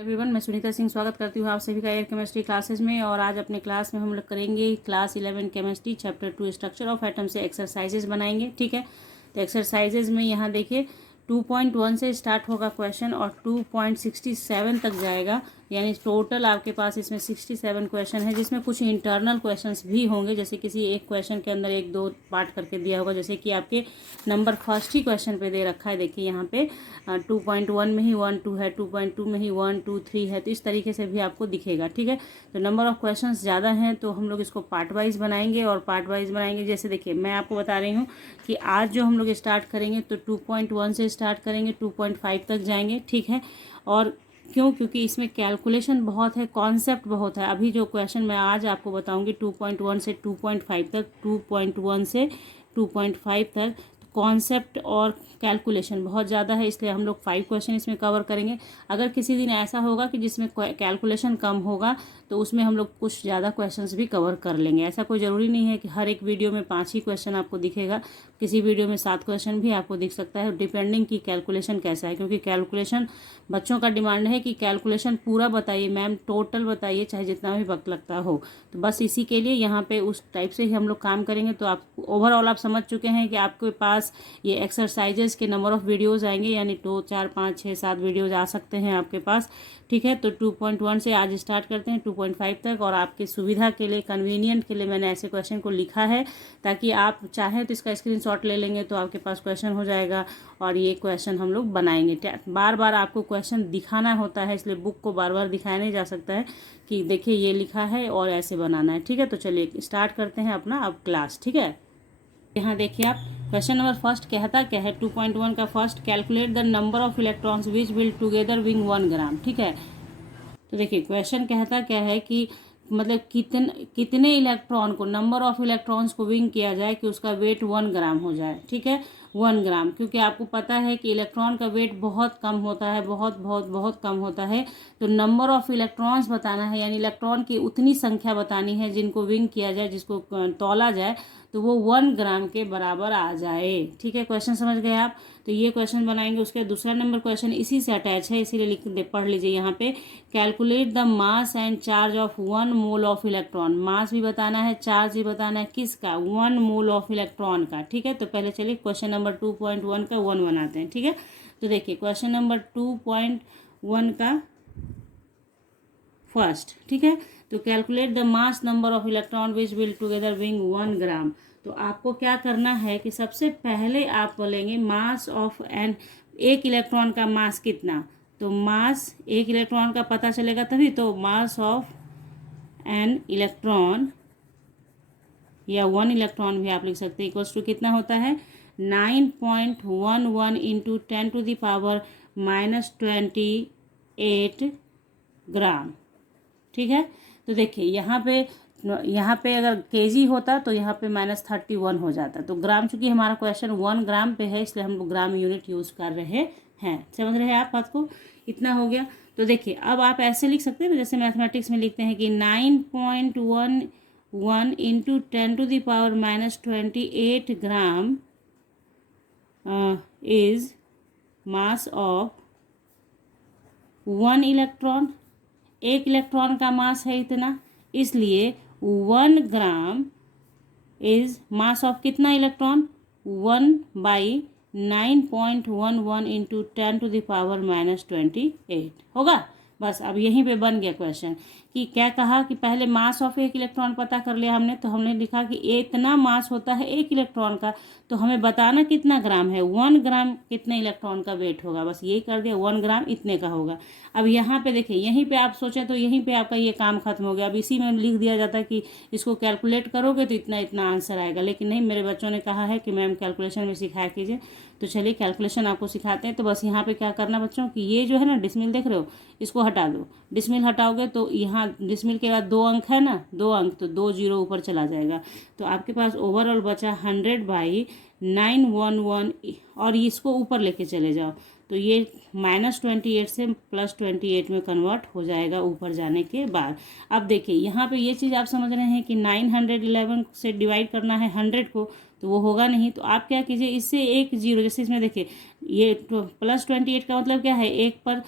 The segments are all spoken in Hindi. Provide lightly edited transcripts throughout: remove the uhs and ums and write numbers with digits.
एवरीवन, मैं सुनीता सिंह स्वागत करती हूँ आप सभी का एयर केमिस्ट्री क्लासेस में। और आज अपने क्लास में हम लोग करेंगे class 11 chemistry chapter 2 structure of atom से एक्सरसाइजेज बनाएंगे। ठीक है, तो एक्सरसाइजेज में यहाँ देखिए 2.1 से स्टार्ट होगा क्वेश्चन और 2.67 तक जाएगा, यानी टोटल आपके पास इसमें 67 क्वेश्चन है, जिसमें कुछ इंटरनल क्वेश्चंस भी होंगे। जैसे किसी एक क्वेश्चन के अंदर एक दो पार्ट करके दिया होगा, जैसे कि आपके नंबर फर्स्ट ही क्वेश्चन पे दे रखा है। देखिए यहाँ पे 2.1 में ही 1 2 है, 2.2 में ही 1 2 3 है, तो इस तरीके से भी आपको दिखेगा। ठीक है, तो नंबर ऑफ क्वेश्चंस ज़्यादा हैं तो हम लोग इसको पार्ट वाइज बनाएंगे और पार्ट वाइज बनाएंगे। जैसे देखिए मैं आपको बता रही हूँ कि आज जो हम लोग स्टार्ट करेंगे तो 2.1 से स्टार्ट करेंगे, 2.5 तक जाएंगे। ठीक है, और क्योंकि इसमें कैलकुलेशन बहुत है, कॉन्सेप्ट बहुत है। अभी जो क्वेश्चन मैं आज आपको बताऊंगी 2.1 से 2.5 तक, 2.1 से 2.5 तक कॉन्सेप्ट और कैलकुलेशन बहुत ज़्यादा है, इसलिए हम लोग 5 क्वेश्चन इसमें कवर करेंगे। अगर किसी दिन ऐसा होगा कि जिसमें कैलकुलेशन कम होगा तो उसमें हम लोग कुछ ज़्यादा क्वेश्चंस भी कवर कर लेंगे। ऐसा कोई ज़रूरी नहीं है कि हर एक वीडियो में 5 ही क्वेश्चन आपको दिखेगा, किसी वीडियो में 7 क्वेश्चन भी आपको दिख सकता है, डिपेंडिंग कि कैलकुलेशन कैसा है। क्योंकि कैलकुलेशन बच्चों का डिमांड है कि कैलकुलेशन पूरा बताइए मैम, टोटल बताइए, चाहे जितना भी वक्त लगता हो। तो बस इसी के लिए यहाँ पे उस टाइप से ही हम लोग काम करेंगे। तो आप ओवरऑल आप समझ चुके हैं कि आपके पास ये एक्सरसाइजेस के नंबर ऑफ वीडियोज़ आएंगे, यानी 2 4 5 6 7 वीडियोज़ आ सकते हैं आपके पास। ठीक है, तो 2.1 से आज स्टार्ट करते हैं 2.5 तक, और आपकी सुविधा के लिए, कन्वीनियंट के लिए मैंने ऐसे क्वेश्चन को लिखा है, ताकि आप चाहें तो इसका स्क्रीनशॉट ले लेंगे तो आपके पास क्वेश्चन हो जाएगा और ये क्वेश्चन हम लोग बनाएंगे। बार बार आपको क्वेश्चन दिखाना होता है, इसलिए बुक को बार बार दिखाया नहीं जा सकता है कि देखिए ये लिखा है और ऐसे बनाना है। ठीक है, तो चलिए स्टार्ट करते हैं अपना अब क्लास। ठीक है, यहाँ देखिए आप क्वेश्चन नंबर फर्स्ट कहता क्या है, 2.1 का first, calculate the number of electrons which will together wing 1 ग्राम। ठीक है, तो देखिए क्वेश्चन कहता क्या है कि मतलब कितने इलेक्ट्रॉन को, नंबर ऑफ इलेक्ट्रॉन्स को विंग किया जाए कि उसका वेट 1 ग्राम हो जाए। ठीक है, 1 ग्राम, क्योंकि आपको पता है कि इलेक्ट्रॉन का वेट बहुत कम होता है, बहुत बहुत बहुत कम होता है। तो नंबर ऑफ इलेक्ट्रॉन्स बताना है, यानी इलेक्ट्रॉन की उतनी संख्या बतानी है जिनको विंग किया जाए, जिसको तौला जाए, तो वो 1 ग्राम के बराबर आ जाए। ठीक है, क्वेश्चन समझ गए आप। तो ये क्वेश्चन बनाएंगे। उसके दूसरा नंबर क्वेश्चन इसी से अटैच है, इसीलिए पढ़ लीजिए यहाँ पे, calculate the mass and charge of 1 mole of electron. Mass भी बताना है, चार्ज भी बताना है, किसका, 1 मोल ऑफ इलेक्ट्रॉन का। ठीक है, तो पहले चलिए क्वेश्चन नंबर 2.1 का 1 बनाते हैं। ठीक है, तो देखिए क्वेश्चन नंबर 2.1 का फर्स्ट। ठीक है, तो calculate the mass number of electron which will together wing 1 ग्राम। तो आपको क्या करना है कि सबसे पहले आप बोलेंगे मास ऑफ एन, एक इलेक्ट्रॉन का मास कितना, तो मास एक इलेक्ट्रॉन का पता चलेगा तभी, तो मास ऑफ एन इलेक्ट्रॉन या 1 इलेक्ट्रॉन भी आप लिख सकते हैं, इक्वल्स टू कितना होता है 9.11 इंटू 10⁻⁻28 ग्राम। ठीक है, तो देखिए यहाँ पे अगर केजी होता तो यहाँ पे -31 हो जाता। तो ग्राम, चूंकि हमारा क्वेश्चन 1 ग्राम पे है, इसलिए हम लोग ग्राम यूनिट यूज़ कर रहे हैं। समझ रहे हैं आप बात को, इतना हो गया। तो देखिए अब आप ऐसे लिख सकते हैं, जैसे मैथमेटिक्स में लिखते हैं कि 9.11 into 10⁻⁻28 gram is mass of 1 electron. एक इलेक्ट्रॉन का मास है इतना, इसलिए 1 ग्राम इज मास ऑफ कितना इलेक्ट्रॉन, 1/9.11 इंटू 10⁻⁻28 होगा। बस अब यहीं पे बन गया क्वेश्चन कि क्या कहा कि पहले मास ऑफ एक इलेक्ट्रॉन पता कर लिया हमने, तो हमने लिखा कि इतना मास होता है एक इलेक्ट्रॉन का, तो हमें बताना कितना ग्राम है, 1 ग्राम कितने इलेक्ट्रॉन का वेट होगा, बस यही कर दिया, 1 ग्राम इतने का होगा। अब यहाँ पे देखिए, यहीं पे आप सोचें तो यहीं पे आपका ये काम खत्म हो गया। अब इसी में लिख दिया जाता है कि इसको कैलकुलेट करोगे तो इतना इतना आंसर आएगा, लेकिन नहीं, मेरे बच्चों ने कहा है कि मैम कैलकुलेशन में सिखाया कीजिए, तो चलिए कैलकुलेशन आपको सिखाते हैं। तो बस यहाँ पे क्या करना बच्चों कि ये जो है ना डिसमिल देख रहे हो, इसको हटा दो। डिसमिल हटाओगे तो यहाँ डिसमिल के बाद 2 अंक है ना, 2 अंक, तो 2 0 ऊपर चला जाएगा। तो आपके पास ओवरऑल बचा 100/911, और इसको ऊपर लेके चले जाओ तो ये -28 से +28 में कन्वर्ट हो जाएगा ऊपर जाने के बाद। अब देखिए यहाँ पे ये चीज़ आप समझ रहे हैं कि 911 से डिवाइड करना है 100 को, तो वो होगा नहीं। तो आप क्या कीजिए, इससे एक जीरो, जैसे इसमें देखिए ये +28 का मतलब क्या है, एक पर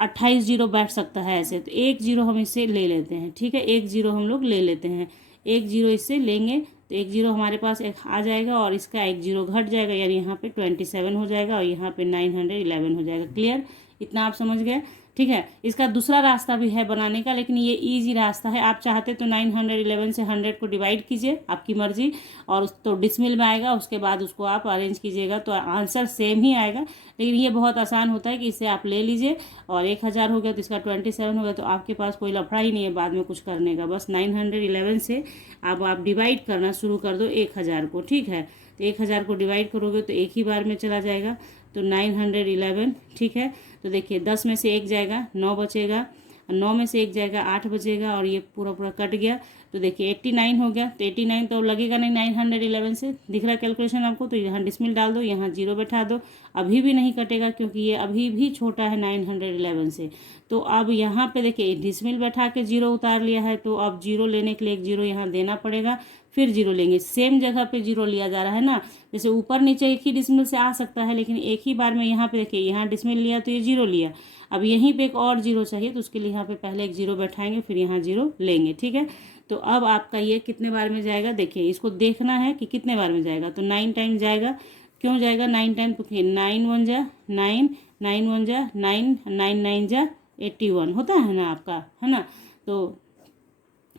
28 जीरो बैठ सकता है ऐसे, तो एक जीरो हम इससे ले लेते हैं, ठीक है, एक जीरो हम लोग ले लेते हैं, एक जीरो इससे लेंगे तो एक जीरो हमारे पास एक आ जाएगा और इसका एक जीरो घट जाएगा, यानी यहाँ पे 27 हो जाएगा और यहाँ पे 911 हो जाएगा। क्लियर, इतना आप समझ गए, ठीक है। इसका दूसरा रास्ता भी है बनाने का, लेकिन ये इजी रास्ता है। आप चाहते तो 911 से 100 को डिवाइड कीजिए, आपकी मर्जी, और तो डिसमिल में आएगा, उसके बाद उसको आप अरेंज कीजिएगा तो आंसर सेम ही आएगा। लेकिन ये बहुत आसान होता है कि इसे आप ले लीजिए और 1000 हो गया तो इसका 27 हो गया, तो आपके पास कोई लफड़ा ही नहीं है बाद में कुछ करने का। बस 911 से अब आप डिवाइड करना शुरू कर दो 1000 को, ठीक है। तो 1000 को डिवाइड करोगे तो एक ही बार में चला जाएगा, तो 911, ठीक है। तो देखिए 10 में से 1 जाएगा 9 बचेगा, 9 में से 1 जाएगा 8 बचेगा और ये पूरा पूरा कट गया, तो देखिए 89 हो गया। तो 89 तो लगेगा नहीं 911 से, दिख रहा कैलकुलेशन आपको, तो यहाँ डिसमिल डाल दो, यहाँ जीरो बैठा दो, अभी भी नहीं कटेगा क्योंकि ये अभी भी छोटा है 911 से। तो अब यहाँ पे देखिए डिसमिल बैठा के जीरो उतार लिया है, तो अब जीरो लेने के लिए एक जीरो यहाँ देना पड़ेगा, फिर जीरो लेंगे, सेम जगह पे जीरो लिया जा रहा है ना, जैसे ऊपर नीचे एक ही डिसमिल से आ सकता है, लेकिन एक ही बार में यहाँ पे देखिए यहाँ डिसमिल लिया तो ये जीरो लिया, अब यहीं पे एक और जीरो चाहिए तो उसके लिए यहाँ पे पहले एक जीरो बैठाएंगे फिर यहाँ जीरो लेंगे, ठीक है। तो अब आपका ये कितने बार में जाएगा, देखिए इसको देखना है कि कितने बार में जाएगा, तो 9 टाइम जाएगा। क्यों जाएगा 9 टाइम, तो 9 1 जा 9, 9 1 जा 9, 9 9 जा 81 होता है ना आपका, है ना। तो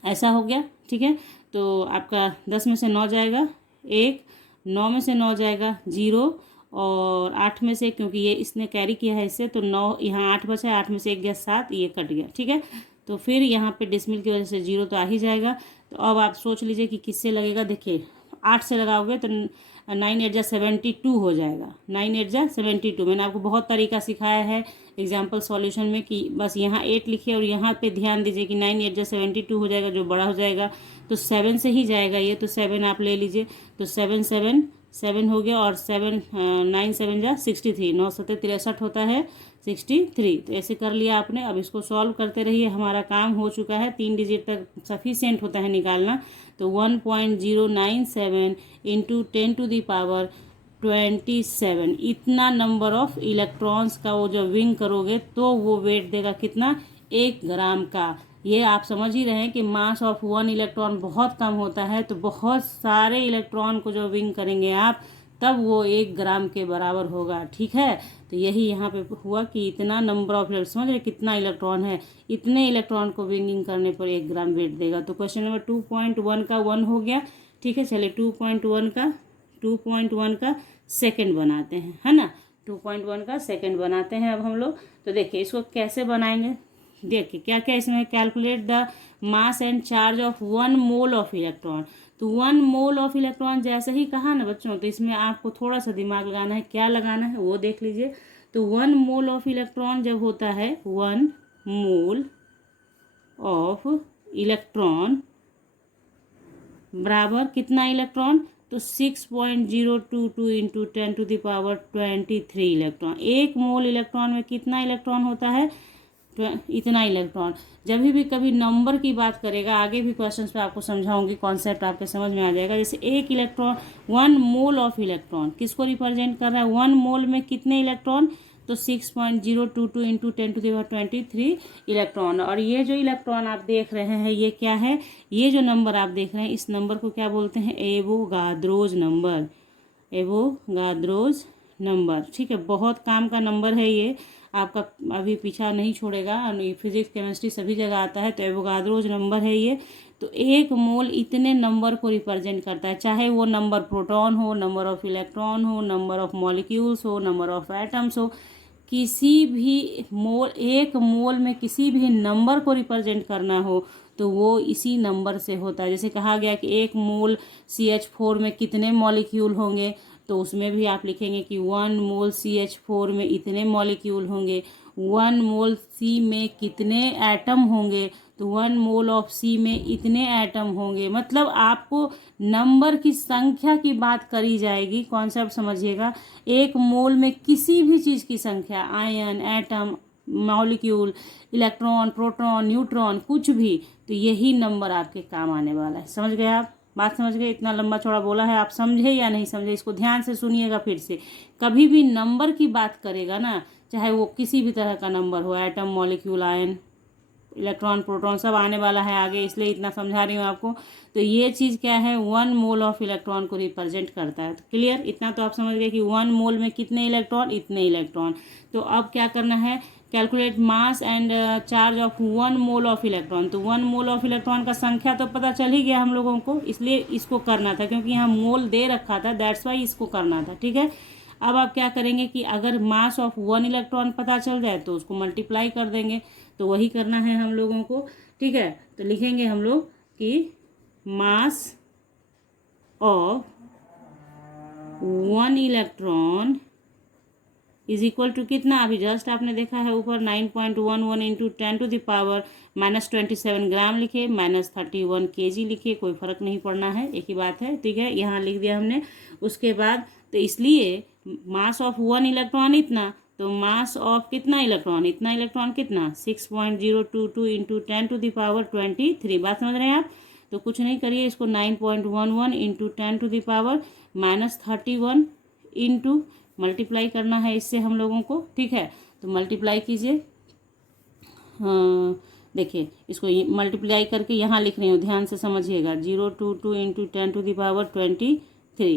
ऐसा हो गया, ठीक है। तो आपका 10 में से 9 जाएगा 1, 9 में से 9 जाएगा 0 और 8 में से, क्योंकि ये इसने कैरी किया है इससे, तो 9 यहाँ 8 बचा है, 8 में से 1 गया 7, ये कट गया, ठीक है। तो फिर यहाँ पे डिसमिल की वजह से जीरो तो आ ही जाएगा। तो अब आप सोच लीजिए कि किससे लगेगा, देखिए 8 से लगाओगे तो 9 8 जा 72 हो जाएगा, 9 8 जा 72। मैंने आपको बहुत तरीका सिखाया है एग्जाम्पल सॉल्यूशन में कि बस यहाँ 8 लिखिए और यहाँ पे ध्यान दीजिए कि 9 8 जा 72 हो जाएगा, जो बड़ा हो जाएगा तो 7 से ही जाएगा ये, तो 7 आप ले लीजिए, तो 7 7 7 हो गया और 7 9 7 जा 63, 9 7 63 होता है 63। तो ऐसे कर लिया आपने। अब इसको सॉल्व करते रहिए, हमारा काम हो चुका है, 3 डिजिट तक सफिशिएंट होता है निकालना। तो 1.097 इंटू 10⁻27 इतना नंबर ऑफ इलेक्ट्रॉन्स का वो जब विंग करोगे तो वो वेट देगा कितना, 1 ग्राम का। ये आप समझ ही रहे हैं कि मास ऑफ 1 इलेक्ट्रॉन बहुत कम होता है, तो बहुत सारे इलेक्ट्रॉन को जो विंग करेंगे आप तब वो 1 ग्राम के बराबर होगा, ठीक है। तो यही यहाँ पे हुआ कि इतना नंबर ऑफ इलेक्ट्रॉन, समझ रहे कितना इलेक्ट्रॉन है, इतने इलेक्ट्रॉन को विंगिंग करने पर 1 ग्राम वेट देगा। तो क्वेश्चन नंबर 2.1 का 1 हो गया, ठीक है। चलिए 2.1 का सेकंड बनाते हैं, है ना। 2.1 का सेकंड बनाते हैं अब हम लोग। तो देखिए इसको कैसे बनाएंगे, देखिए क्या क्या इसमें, calculate the mass and charge of 1 mole of electron. तो 1 मोल ऑफ इलेक्ट्रॉन जैसे ही कहा ना बच्चों, तो इसमें आपको थोड़ा सा दिमाग लगाना है, क्या लगाना है वो देख लीजिए। तो 1 मोल ऑफ इलेक्ट्रॉन जब होता है, 1 मोल ऑफ इलेक्ट्रॉन बराबर कितना इलेक्ट्रॉन, तो 6.022 इंटू 10⁻23 इलेक्ट्रॉन। 1 मोल इलेक्ट्रॉन में कितना इलेक्ट्रॉन होता है, इतना इलेक्ट्रॉन। जब भी कभी नंबर की बात करेगा, आगे भी क्वेश्चंस पे आपको समझाऊंगी, कॉन्सेप्ट आपके समझ में आ जाएगा। जैसे 1 इलेक्ट्रॉन, 1 मोल ऑफ इलेक्ट्रॉन किसको रिप्रेजेंट कर रहा है, 1 मोल में कितने इलेक्ट्रॉन, तो 6.022 इंटू 10⁻23 इलेक्ट्रॉन। और ये जो इलेक्ट्रॉन आप देख रहे हैं ये क्या है, ये जो नंबर आप देख रहे हैं इस नंबर को क्या बोलते हैं, एवोगाद्रोज नंबर, एवोगाद्रोज नंबर, ठीक है। बहुत काम का नंबर है ये, आपका अभी पीछा नहीं छोड़ेगा, फिजिक्स केमिस्ट्री सभी जगह आता है। तो एवोगाद्रोज नंबर है ये। तो 1 मोल इतने नंबर को रिप्रेजेंट करता है, चाहे वो नंबर प्रोटॉन हो, नंबर ऑफ इलेक्ट्रॉन हो, नंबर ऑफ मॉलिक्यूल्स हो, नंबर ऑफ एटम्स हो, किसी भी मोल, 1 मोल में किसी भी नंबर को रिप्रेजेंट करना हो तो वो इसी नंबर से होता है। जैसे कहा गया कि 1 मोल CH4 में कितने मॉलिक्यूल होंगे, तो उसमें भी आप लिखेंगे कि 1 मोल CH4 में इतने मॉलिक्यूल होंगे, 1 मोल C में कितने एटम होंगे, तो 1 मोल ऑफ C में इतने एटम होंगे। मतलब आपको नंबर की संख्या की बात करी जाएगी, कॉन्सेप्ट समझिएगा। 1 मोल में किसी भी चीज़ की संख्या, ion, atom, molecule, electron, proton, neutron, कुछ भी, तो यही नंबर आपके काम आने वाला है। समझ गए आप। बात समझ गए? इतना लंबा चौड़ा बोला है, आप समझे या नहीं समझे, इसको ध्यान से सुनिएगा फिर से। कभी भी नंबर की बात करेगा ना, चाहे वो किसी भी तरह का नंबर हो, atom, molecule, ion, electron, proton, सब आने वाला है आगे, इसलिए इतना समझा रही हूँ आपको। तो ये चीज़ क्या है, 1 मोल ऑफ इलेक्ट्रॉन को रिप्रेजेंट करता है। तो क्लियर, इतना तो आप समझ गए कि 1 मोल में कितने इलेक्ट्रॉन, इतने इलेक्ट्रॉन। तो अब क्या करना है, calculate mass and charge of 1 mole of electron. तो 1 मोल ऑफ इलेक्ट्रॉन का संख्या तो पता चल ही गया हम लोगों को, इसलिए इसको करना था, क्योंकि यहाँ मोल दे रखा था, दैट्स वाई इसको करना था। ठीक है, अब आप क्या करेंगे कि अगर मास ऑफ 1 इलेक्ट्रॉन पता चल जाए तो उसको मल्टीप्लाई कर देंगे, तो वही करना है हम लोगों को। ठीक है, तो लिखेंगे हम लोग कि mass of 1 electron is equal to कितना, अभी जस्ट आपने देखा है ऊपर 9.11 इंटू 10⁻27 ग्राम लिखे, -31 kg लिखे, कोई फर्क नहीं पड़ना है, एक ही बात है। ठीक है, यहाँ लिख दिया हमने। उसके बाद तो इसलिए मास ऑफ 1 इलेक्ट्रॉन इतना, तो मास ऑफ कितना इलेक्ट्रॉन, इतना इलेक्ट्रॉन कितना 6.022 इंटू 10⁻23। बात समझ रहे हैं आप? तो कुछ नहीं करिए, इसको 9.11 इंटू 10⁻31 इंटू मल्टीप्लाई करना है इससे हम लोगों को। ठीक है, तो मल्टीप्लाई कीजिए। देखिए इसको मल्टीप्लाई करके यहाँ लिख रही हूँ, ध्यान से समझिएगा, 022 इंटू 10⁻23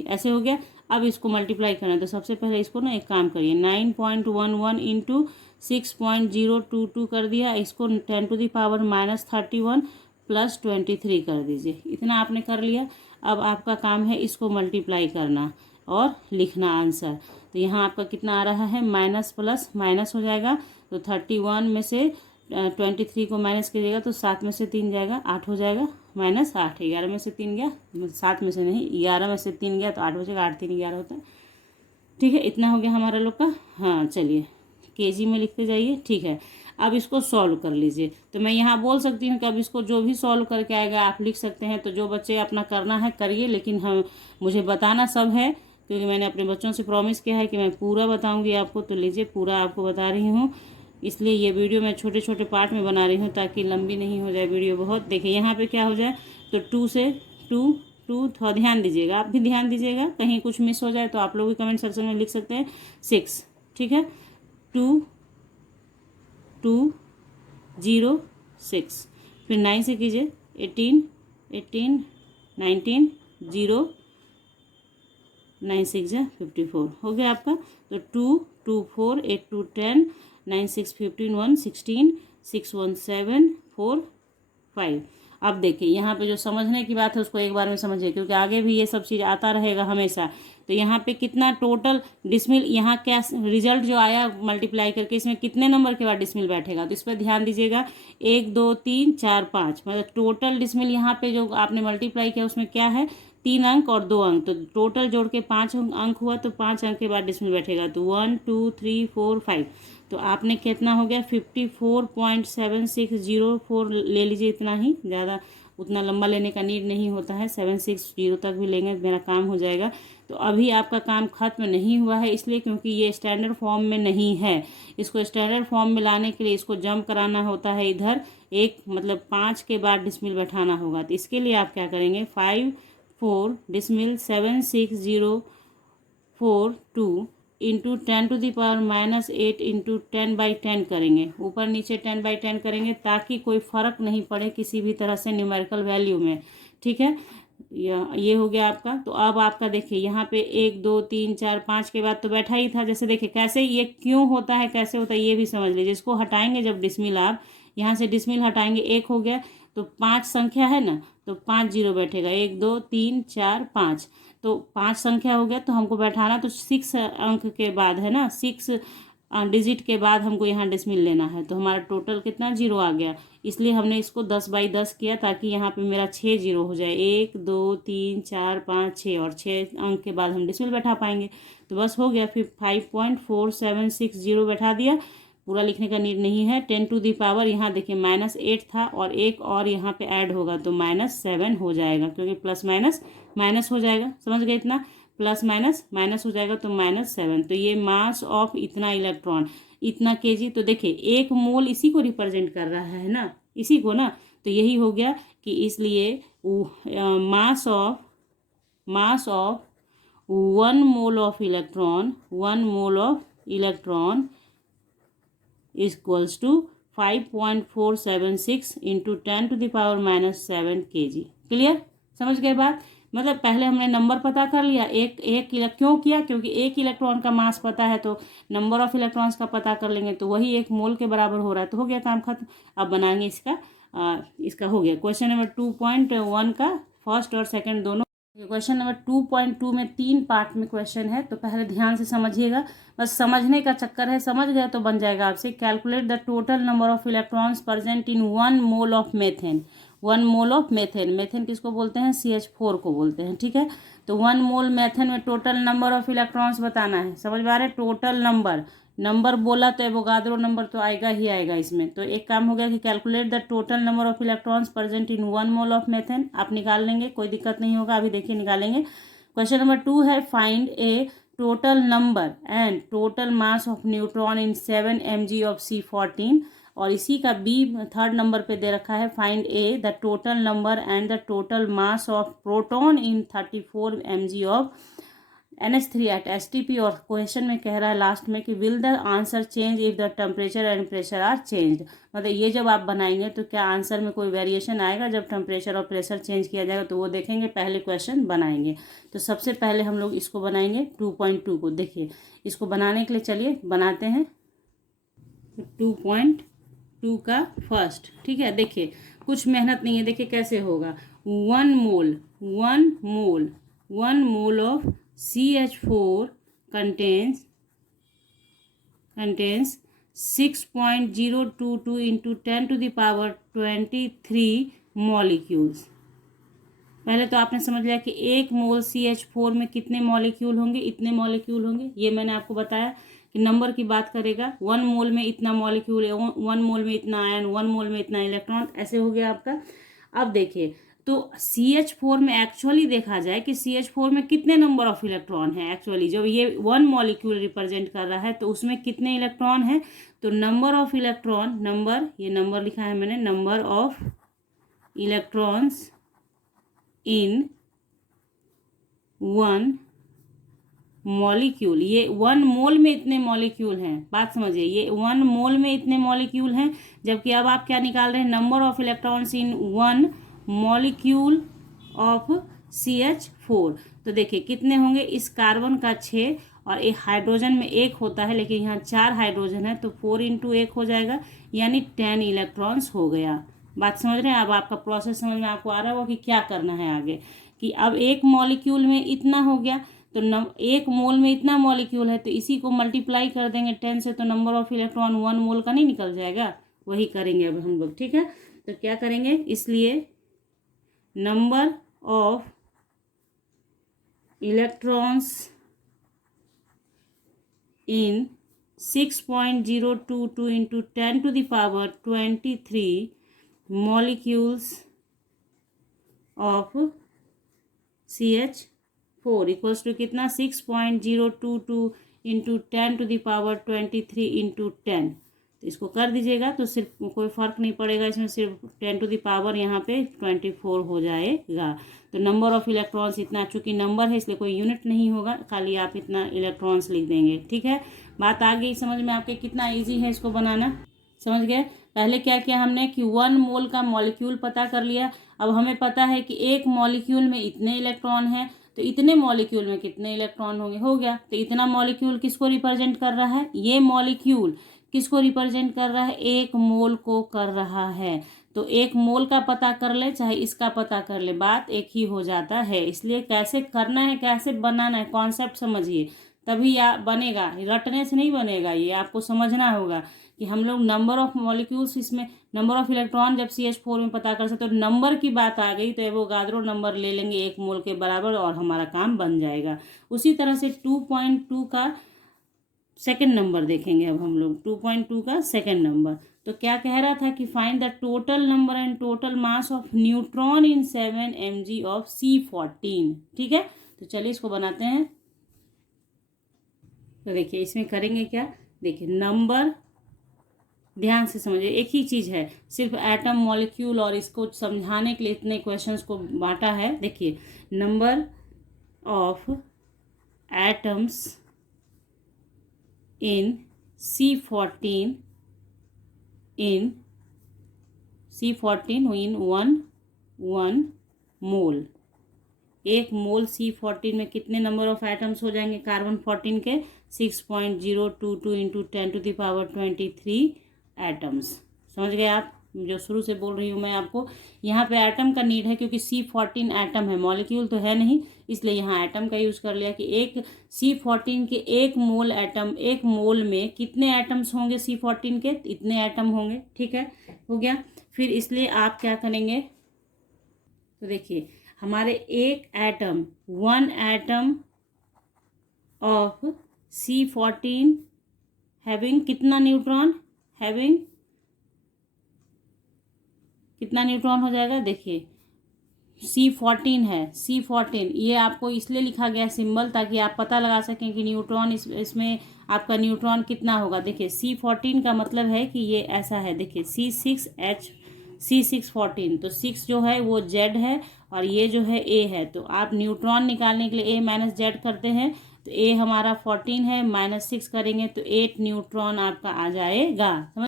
ऐसे हो गया। अब इसको मल्टीप्लाई करना है, तो सबसे पहले इसको ना एक काम करिए, 9.11 इंटू 6.022 कर दिया, इसको 10⁻31 प्लस 23 कर दीजिए। इतना आपने कर लिया। अब आपका काम है इसको मल्टीप्लाई करना और लिखना आंसर। तो यहाँ आपका कितना आ रहा है, माइनस प्लस माइनस हो जाएगा, तो 31 में से 23 को माइनस कीजिएगा तो 7 में से 3 जाएगा, 8 हो जाएगा, -8, 11 में से 3 गया, 7 में से नहीं, 11 में से 3 गया तो 8 हो जाएगा, 8 3 11 होता है। ठीक है, इतना हो गया हमारा लोग का। हाँ चलिए, केजी में लिखते जाइए। ठीक है, अब इसको सॉल्व कर लीजिए। तो मैं यहाँ बोल सकती हूँ कि अब इसको जो भी सॉल्व करके आएगा आप लिख सकते हैं। तो जो बच्चे अपना करना है करिए, लेकिन हम मुझे बताना सब है, क्योंकि मैंने अपने बच्चों से प्रॉमिस किया है कि मैं पूरा बताऊंगी आपको। तो लीजिए, पूरा आपको बता रही हूँ, इसलिए ये वीडियो मैं छोटे छोटे पार्ट में बना रही हूँ ताकि लंबी नहीं हो जाए वीडियो बहुत। देखिए यहाँ पे क्या हो जाए, तो 2 से 2 थोड़ा ध्यान दीजिएगा, आप भी ध्यान दीजिएगा, कहीं कुछ मिस हो जाए तो आप लोग भी कमेंट सेक्शन में लिख सकते हैं। 6, ठीक है, 2 2 0 6, फिर 9 से कीजिए, 18 19 0 9 6 54 हो गया आपका। तो 2 2 4 8 2 10 9 6 15 1 16 6 1 7 4 5। अब देखिए यहाँ पे जो समझने की बात है उसको एक बार में समझिए, क्योंकि आगे भी ये सब चीज़ आता रहेगा हमेशा। तो यहाँ पे कितना टोटल डिसमिल, यहाँ क्या रिजल्ट जो आया मल्टीप्लाई करके, इसमें कितने नंबर के बाद डिसमिल बैठेगा, तो इस पर ध्यान दीजिएगा। 1 2 3 4 5, मतलब टोटल डिसमिल यहाँ पे जो आपने मल्टीप्लाई किया उसमें क्या है, 3 अंक और 2 अंक, तो टोटल जोड़ के 5 अंक हुआ, तो 5 अंक के बाद डिसमिल बैठेगा। तो 1 2 3 4 5, तो आपने कितना हो गया, 54.7604 ले लीजिए, इतना ही, ज़्यादा उतना लंबा लेने का नीड नहीं होता है, 760 तक भी लेंगे मेरा काम हो जाएगा। तो अभी आपका काम खत्म नहीं हुआ है, इसलिए क्योंकि ये स्टैंडर्ड फॉर्म में नहीं है। इसको स्टैंडर्ड फॉर्म में लाने के लिए इसको जंप कराना होता है इधर, एक मतलब 5 के बाद डिसमिल बैठाना होगा। तो इसके लिए आप क्या करेंगे, 5 4 डिसमिल 76042 इंटू 10⁻⁻8 इंटू 10/10 करेंगे, ऊपर नीचे 10/10 करेंगे, ताकि कोई फ़र्क नहीं पड़े किसी भी तरह से न्यूमेरिकल वैल्यू में। ठीक है, ये हो गया आपका। तो अब आपका देखिए यहाँ पे 1 2 3 4 5 के बाद तो बैठा ही था। जैसे देखिए कैसे ये क्यों होता है, कैसे होता है ये भी समझ लीजिए। इसको हटाएंगे जब डिसमिल, आप यहाँ से डिसमिल हटाएंगे, 1 हो गया, तो 5 संख्या है ना, तो 5 0 बैठेगा, 1 2 3 4 5, तो 5 संख्या हो गया। तो हमको बैठाना तो 6 अंक के बाद है ना, 6 डिजिट के बाद हमको यहाँ डिसमिल लेना है। तो हमारा टोटल कितना, 0 आ गया, इसलिए हमने इसको 10/10 किया, ताकि यहाँ पे मेरा 6 0 हो जाए। 1 2 3 4 5 6, और 6 अंक के बाद हम डिसमिल बैठा पाएंगे। तो बस हो गया, फिर 5.4760 बैठा दिया, पूरा लिखने का नीड नहीं है। 10⁻, यहाँ देखिए -8 था, और एक और यहाँ पे ऐड होगा तो -7 हो जाएगा, क्योंकि प्लस माइनस माइनस हो जाएगा, समझ गए, इतना प्लस माइनस माइनस हो जाएगा, तो -7। तो ये मास ऑफ इतना इलेक्ट्रॉन, इतना केजी। तो देखिए 1 मोल इसी को रिप्रेजेंट कर रहा है ना, इसी को ना। तो यही हो गया कि इसलिए mass of 1 mole of electron equals to 5.476 into 10⁻⁷ kg। Clear, समझ गए बात। मतलब पहले हमने नंबर पता कर लिया, क्यों किया, क्योंकि एक इलेक्ट्रॉन का मास पता है तो नंबर ऑफ इलेक्ट्रॉन्स का पता कर लेंगे तो वही 1 मोल के बराबर हो रहा है, तो हो गया काम खत्म। अब बनाएंगे इसका हो गया क्वेश्चन नंबर 2.1 का फर्स्ट और सेकंड दोनों। क्वेश्चन नंबर 2.2 में 3 पार्ट में क्वेश्चन है, तो पहले ध्यान से समझिएगा, बस समझने का चक्कर है, समझ गए तो बन जाएगा आपसे। Calculate the total number of electrons present in 1 mole of methane. 1 mole of methane, methane किसको बोलते हैं, CH4 को बोलते हैं, ठीक है। तो 1 मोल मेथेन में टोटल नंबर ऑफ इलेक्ट्रॉन्स बताना है, समझ में आ रहा है। टोटल नंबर बोला तो एवोगाद्रो नंबर तो आएगा ही आएगा इसमें। तो एक काम हो गया कि calculate the total number of electrons present in 1 mole of methane. आप निकाल लेंगे, कोई दिक्कत नहीं होगा, अभी देखिए निकालेंगे। क्वेश्चन नंबर 2 है find A total number and total mass of neutron in 7 mg of C14। और इसी का बी थर्ड नंबर पे दे रखा है find a the total number and the total mass of proton in 34 mg of NH3 at STP। और क्वेश्चन में कह रहा है लास्ट में कि will the answer change if the temperature and pressure are changed. मतलब ये जब आप बनाएंगे तो क्या आंसर में कोई वेरिएशन आएगा जब टेम्परेचर और प्रेशर चेंज किया जाएगा, तो वो देखेंगे, पहले क्वेश्चन बनाएंगे। तो सबसे पहले हम लोग इसको बनाएंगे 2.2 को। देखिए इसको बनाने के लिए चलिए बनाते हैं 2.2 का फर्स्ट, ठीक है। देखिए कुछ मेहनत नहीं है, देखिए कैसे होगा। 1 mole of CH4 contains 6.022 into 10⁻23 molecules. पहले तो आपने समझ लिया कि 1 मोल CH4 में कितने मॉलिक्यूल होंगे, इतने मॉलिक्यूल होंगे। ये मैंने आपको बताया कि नंबर की बात करेगा, 1 मोल में इतना मॉलिक्यूल है, 1 मोल में इतना आयन, 1 मोल में इतना इलेक्ट्रॉन, ऐसे हो गया आपका। अब देखिए तो CH4 में एक्चुअली देखा जाए कि CH4 में कितने नंबर ऑफ इलेक्ट्रॉन है, एक्चुअली जब ये 1 मॉलिक्यूल रिप्रेजेंट कर रहा है तो उसमें कितने इलेक्ट्रॉन है। तो नंबर ऑफ इलेक्ट्रॉन, ये नंबर लिखा है मैंने, number of electrons in 1 molecule, ये 1 मोल में इतने मॉलिक्यूल हैं, बात समझिए, ये 1 मोल में इतने मॉलिक्यूल हैं। जबकि अब आप क्या निकाल रहे हैं, number of electrons in 1 molecule of CH4। तो देखिए कितने होंगे, इस कार्बन का 6 और एक हाइड्रोजन में 1 होता है, लेकिन यहाँ 4 हाइड्रोजन है तो 4 × 1 हो जाएगा, यानी 10 इलेक्ट्रॉन्स हो गया। बात समझ रहे हैं। अब आपका प्रोसेस समझ में आपको आ रहा होगा कि क्या करना है आगे, कि अब 1 मॉलिक्यूल में इतना हो गया तो 1 मोल में इतना मॉलिक्यूल है, तो इसी को मल्टीप्लाई कर देंगे 10 से, तो नंबर ऑफ इलेक्ट्रॉन 1 मोल का नहीं निकल जाएगा, वही करेंगे अब हम लोग, ठीक है। तो क्या करेंगे, इसलिए number of electrons in 6.022 into 10⁻23 molecules of CH4 equals to कितना, 6.022 into 10⁻23 into 10। तो इसको कर दीजिएगा तो सिर्फ कोई फ़र्क नहीं पड़ेगा इसमें, सिर्फ 10⁻, यहाँ पे 24 हो जाएगा। तो नंबर ऑफ इलेक्ट्रॉन्स इतना, चूंकि नंबर है इसलिए कोई यूनिट नहीं होगा, खाली आप इतना इलेक्ट्रॉन्स लिख देंगे, ठीक है। बात आ गई समझ में आपके, कितना ईजी है इसको बनाना, समझ गए। पहले क्या किया हमने कि 1 मोल का मॉलिक्यूल पता कर लिया। अब हमें पता है कि 1 मॉलिक्यूल में इतने इलेक्ट्रॉन हैं, तो इतने मॉलिक्यूल में कितने इलेक्ट्रॉन होंगे, हो गया। तो इतना मॉलिक्यूल किसको रिप्रेजेंट कर रहा है, ये मॉलिक्यूल किसको रिप्रेजेंट कर रहा है, 1 मोल को कर रहा है। तो 1 मोल का पता कर ले चाहे इसका पता कर ले, बात एक ही हो जाता है। इसलिए कैसे करना है, कैसे बनाना है, कॉन्सेप्ट समझिए, तभी बनेगा, रटने से नहीं बनेगा, ये आपको समझना होगा कि हम लोग नंबर ऑफ मॉलिक्यूल्स, इसमें नंबर ऑफ इलेक्ट्रॉन जब CH4 में पता कर सकते, तो नंबर की बात आ गई तो एवोगाद्रो नंबर ले लेंगे 1 मोल के बराबर और हमारा काम बन जाएगा। उसी तरह से 2.2 का सेकेंड नंबर देखेंगे अब हम लोग, 2.2 का सेकेंड नंबर। तो क्या कह रहा था कि find the total number and total mass of neutron in 7 mg of C14, ठीक है। तो चलिए इसको बनाते हैं। तो देखिए इसमें करेंगे क्या, देखिए नंबर ध्यान से समझिए, एक ही चीज़ है, सिर्फ एटम मॉलिक्यूल और इसको समझाने के लिए इतने क्वेश्चंस को बांटा है। देखिए, number of atoms in C14 in C14 in one mole. एक मोल C14 में कितने नंबर ऑफ एटम्स हो जाएंगे कार्बन 14 के? 6.022 इंटू 10⁻23 एटम्स। समझ गए आप? जो शुरू से बोल रही हूँ मैं आपको, यहाँ पे एटम का नीड है क्योंकि C14 एटम है, मॉलिक्यूल तो है नहीं, इसलिए यहाँ एटम का यूज़ कर लिया कि एक C14 के एक मोल एटम, एक मोल में कितने एटम्स होंगे C14 के? इतने एटम होंगे। ठीक है, हो गया। फिर इसलिए आप क्या करेंगे, तो देखिए हमारे एक atom, one atom of C14 having कितना न्यूट्रॉन, हैविंग कितना न्यूट्रॉन हो जाएगा? देखिए C14 है, C14 ये आपको इसलिए लिखा गया सिंबल ताकि आप पता लगा सकें कि न्यूट्रॉन इसमें आपका न्यूट्रॉन कितना होगा। देखिए C14 का मतलब है कि ये ऐसा है, देखिए C614, तो 6 जो है वो Z है और ये जो है A है। तो आप न्यूट्रॉन निकालने के लिए A माइनस Z करते हैं, तो A हमारा 14 है, -6 करेंगे तो 8 न्यूट्रॉन आपका आ जाएगा। समझ?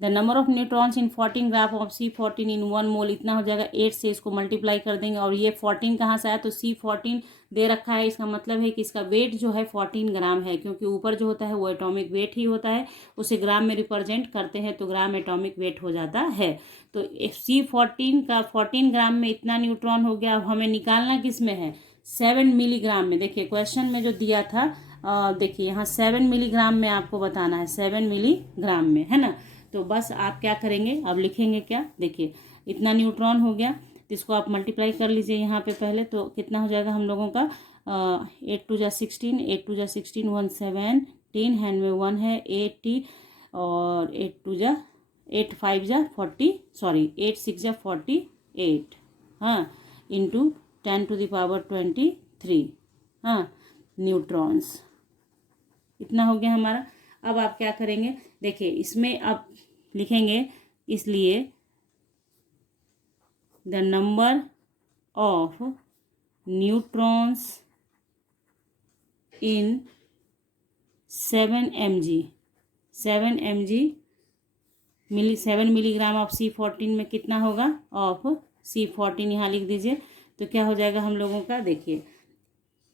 The number of neutrons in 14 gram of C14 in one mole इतना हो जाएगा। 8 से इसको मल्टीप्लाई कर देंगे और ये 14 कहाँ से आया? तो C14 दे रखा है, इसका मतलब है कि इसका वेट जो है 14 ग्राम है, क्योंकि ऊपर जो होता है वो एटॉमिक वेट ही होता है, उसे ग्राम में रिप्रेजेंट करते हैं तो ग्राम एटॉमिक वेट हो जाता है। तो C14 का 14 ग्राम में इतना न्यूट्रॉन हो गया। अब हमें निकालना किस में है? 7 मिलीग्राम में। देखिए क्वेश्चन में जो दिया था, देखिए यहाँ 7 मिलीग्राम में आपको बताना है, 7 मिलीग्राम में, है ना। तो बस आप क्या करेंगे, अब लिखेंगे क्या? देखिए इतना न्यूट्रॉन हो गया, तो इसको आप मल्टीप्लाई कर लीजिए यहाँ पे पहले, तो कितना हो जाएगा हम लोगों का? 8 2 जा 16, 8 2 जा 16, 117, हैंड में 1 है, 80 और 8 2 जा 8 5 जा 40, सॉरी 8 6 जा 48, हाँ, इंटू 10⁻23, हाँ, न्यूट्रॉन्स। इतना हो गया हमारा। अब आप क्या करेंगे, देखिए इसमें आप लिखेंगे, इसलिए the number of neutrons in 7 mg 7 milligram of C14 में कितना होगा? ऑफ C14 यहाँ लिख दीजिए, तो क्या हो जाएगा हम लोगों का? देखिए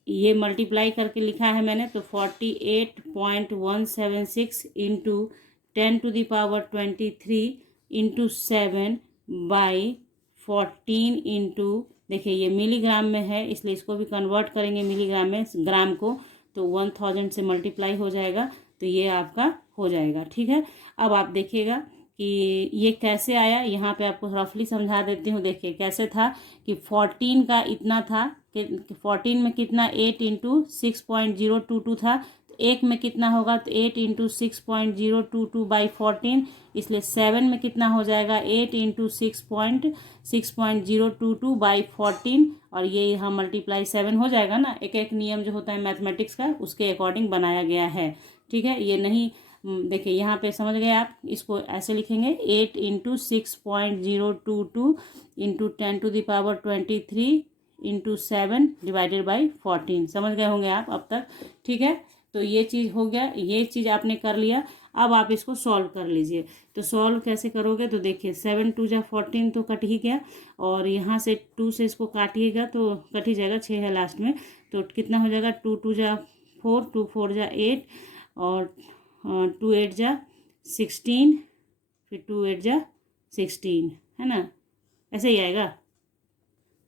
ये मल्टीप्लाई करके लिखा है मैंने, तो 48.176 इंटू 10⁻23 इंटू 7/14 इंटू, देखिए ये मिलीग्राम में है इसलिए इसको भी कन्वर्ट करेंगे मिलीग्राम में, ग्राम को, तो 1000 से मल्टीप्लाई हो जाएगा, तो ये आपका हो जाएगा। ठीक है, अब आप देखिएगा कि ये कैसे आया, यहाँ पे आपको रफली समझा देती हूँ। देखिए कैसे था कि 14 का इतना था कि 14 में कितना 8 इंटू 6.022 था, तो एक में कितना होगा? तो 8 इंटू 6.022/14, इसलिए 7 में कितना हो जाएगा? 8 इंटू 6.022/14, और ये यहाँ मल्टीप्लाई 7 हो जाएगा ना। एक एक नियम जो होता है मैथमेटिक्स का उसके अकॉर्डिंग बनाया गया है। ठीक है, ये नहीं, देखिए यहाँ पे समझ गए आप, इसको ऐसे लिखेंगे 8 into 6.022 into 10⁻23 into 7 divided by 14। समझ गए होंगे आप अब तक? ठीक है, तो ये चीज़ हो गया, ये चीज़ आपने कर लिया। अब आप इसको सॉल्व कर लीजिए। तो सॉल्व कैसे करोगे, तो देखिए 7 2 जा 14 तो कट ही गया, और यहाँ से 2 से इसको काटिएगा तो कट ही जाएगा, 6 है लास्ट में, तो कितना हो जाएगा? 2 2 जा 4, 2 4 जा 8, और 2 8 जा 16, फिर 2 8 जा 16, है ना, ऐसे ही आएगा।